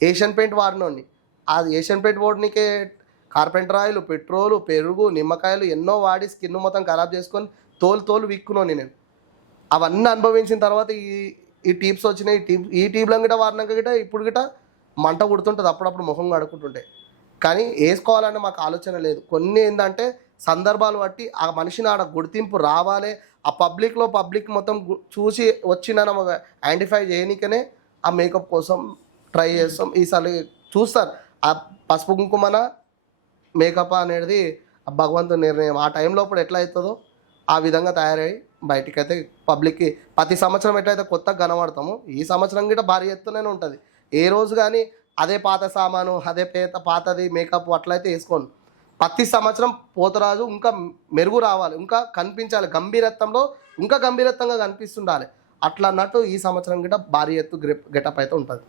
ఏషియన్ పెయింట్ వాడినోని. ఆ ఏషియన్ పెయింట్ వాడినికే కార్పెంటర్ ఆయిల్, పెట్రోలు, పెరుగు, నిమ్మకాయలు ఎన్నో వాడి స్కిన్ మొత్తం ఖరాబ్ చేసుకొని తోలు విక్కునోని నేను. అవన్నీ అనుభవించిన తర్వాత ఈ టీప్స్ వచ్చినాయి. ఈ టీప్లను గిట్ట వాడినాక గిట్ట ఇప్పుడు గిట్ట మంట కుడుతుంటుంది, అప్పుడప్పుడు ముఖం కడుక్కుంటుంటే. కానీ వేసుకోవాలని మాకు ఆలోచన లేదు. కొన్ని ఏంటంటే సందర్భాలు బట్టి ఆ మనిషిని ఆడ గుర్తింపు రావాలి, ఆ పబ్లిక్ మొత్తం చూసి వచ్చిన ఐడెంటిఫై చేయనికనే ఆ మేకప్ కోసం ట్రై చేస్తాం. ఈసారి చూస్తారు ఆ పసుపు కుంకుమన మేకప్ అనేది భగవంతుని నిర్ణయం. ఆ టైంలో ఇప్పుడు ఎట్లా అవుతుందో ఆ విధంగా తయారై బయటికి అయితే పబ్లిక్కి ప్రతి సంవత్సరం ఎట్లయితే కొత్తగా కనబడతామో ఈ సంవత్సరం కూడా భారీ ఎత్తుననే ఉంటుంది. ఏ రోజు కానీ అదే పాత సామాను, అదే పాతది మేకప్ అట్లయితే వేసుకోను. ప్రతి సంవత్సరం పోతరాజు ఇంకా మెరుగు రావాలి, ఇంకా కనిపించాలి, గంభీరత్వంలో ఇంకా గంభీరత్వంగా కనిపిస్తుండాలి. అట్లా అన్నట్టు ఈ సంవత్సరం కూడా భారీ ఎత్తు గెటప్ అయితే ఉంటుంది.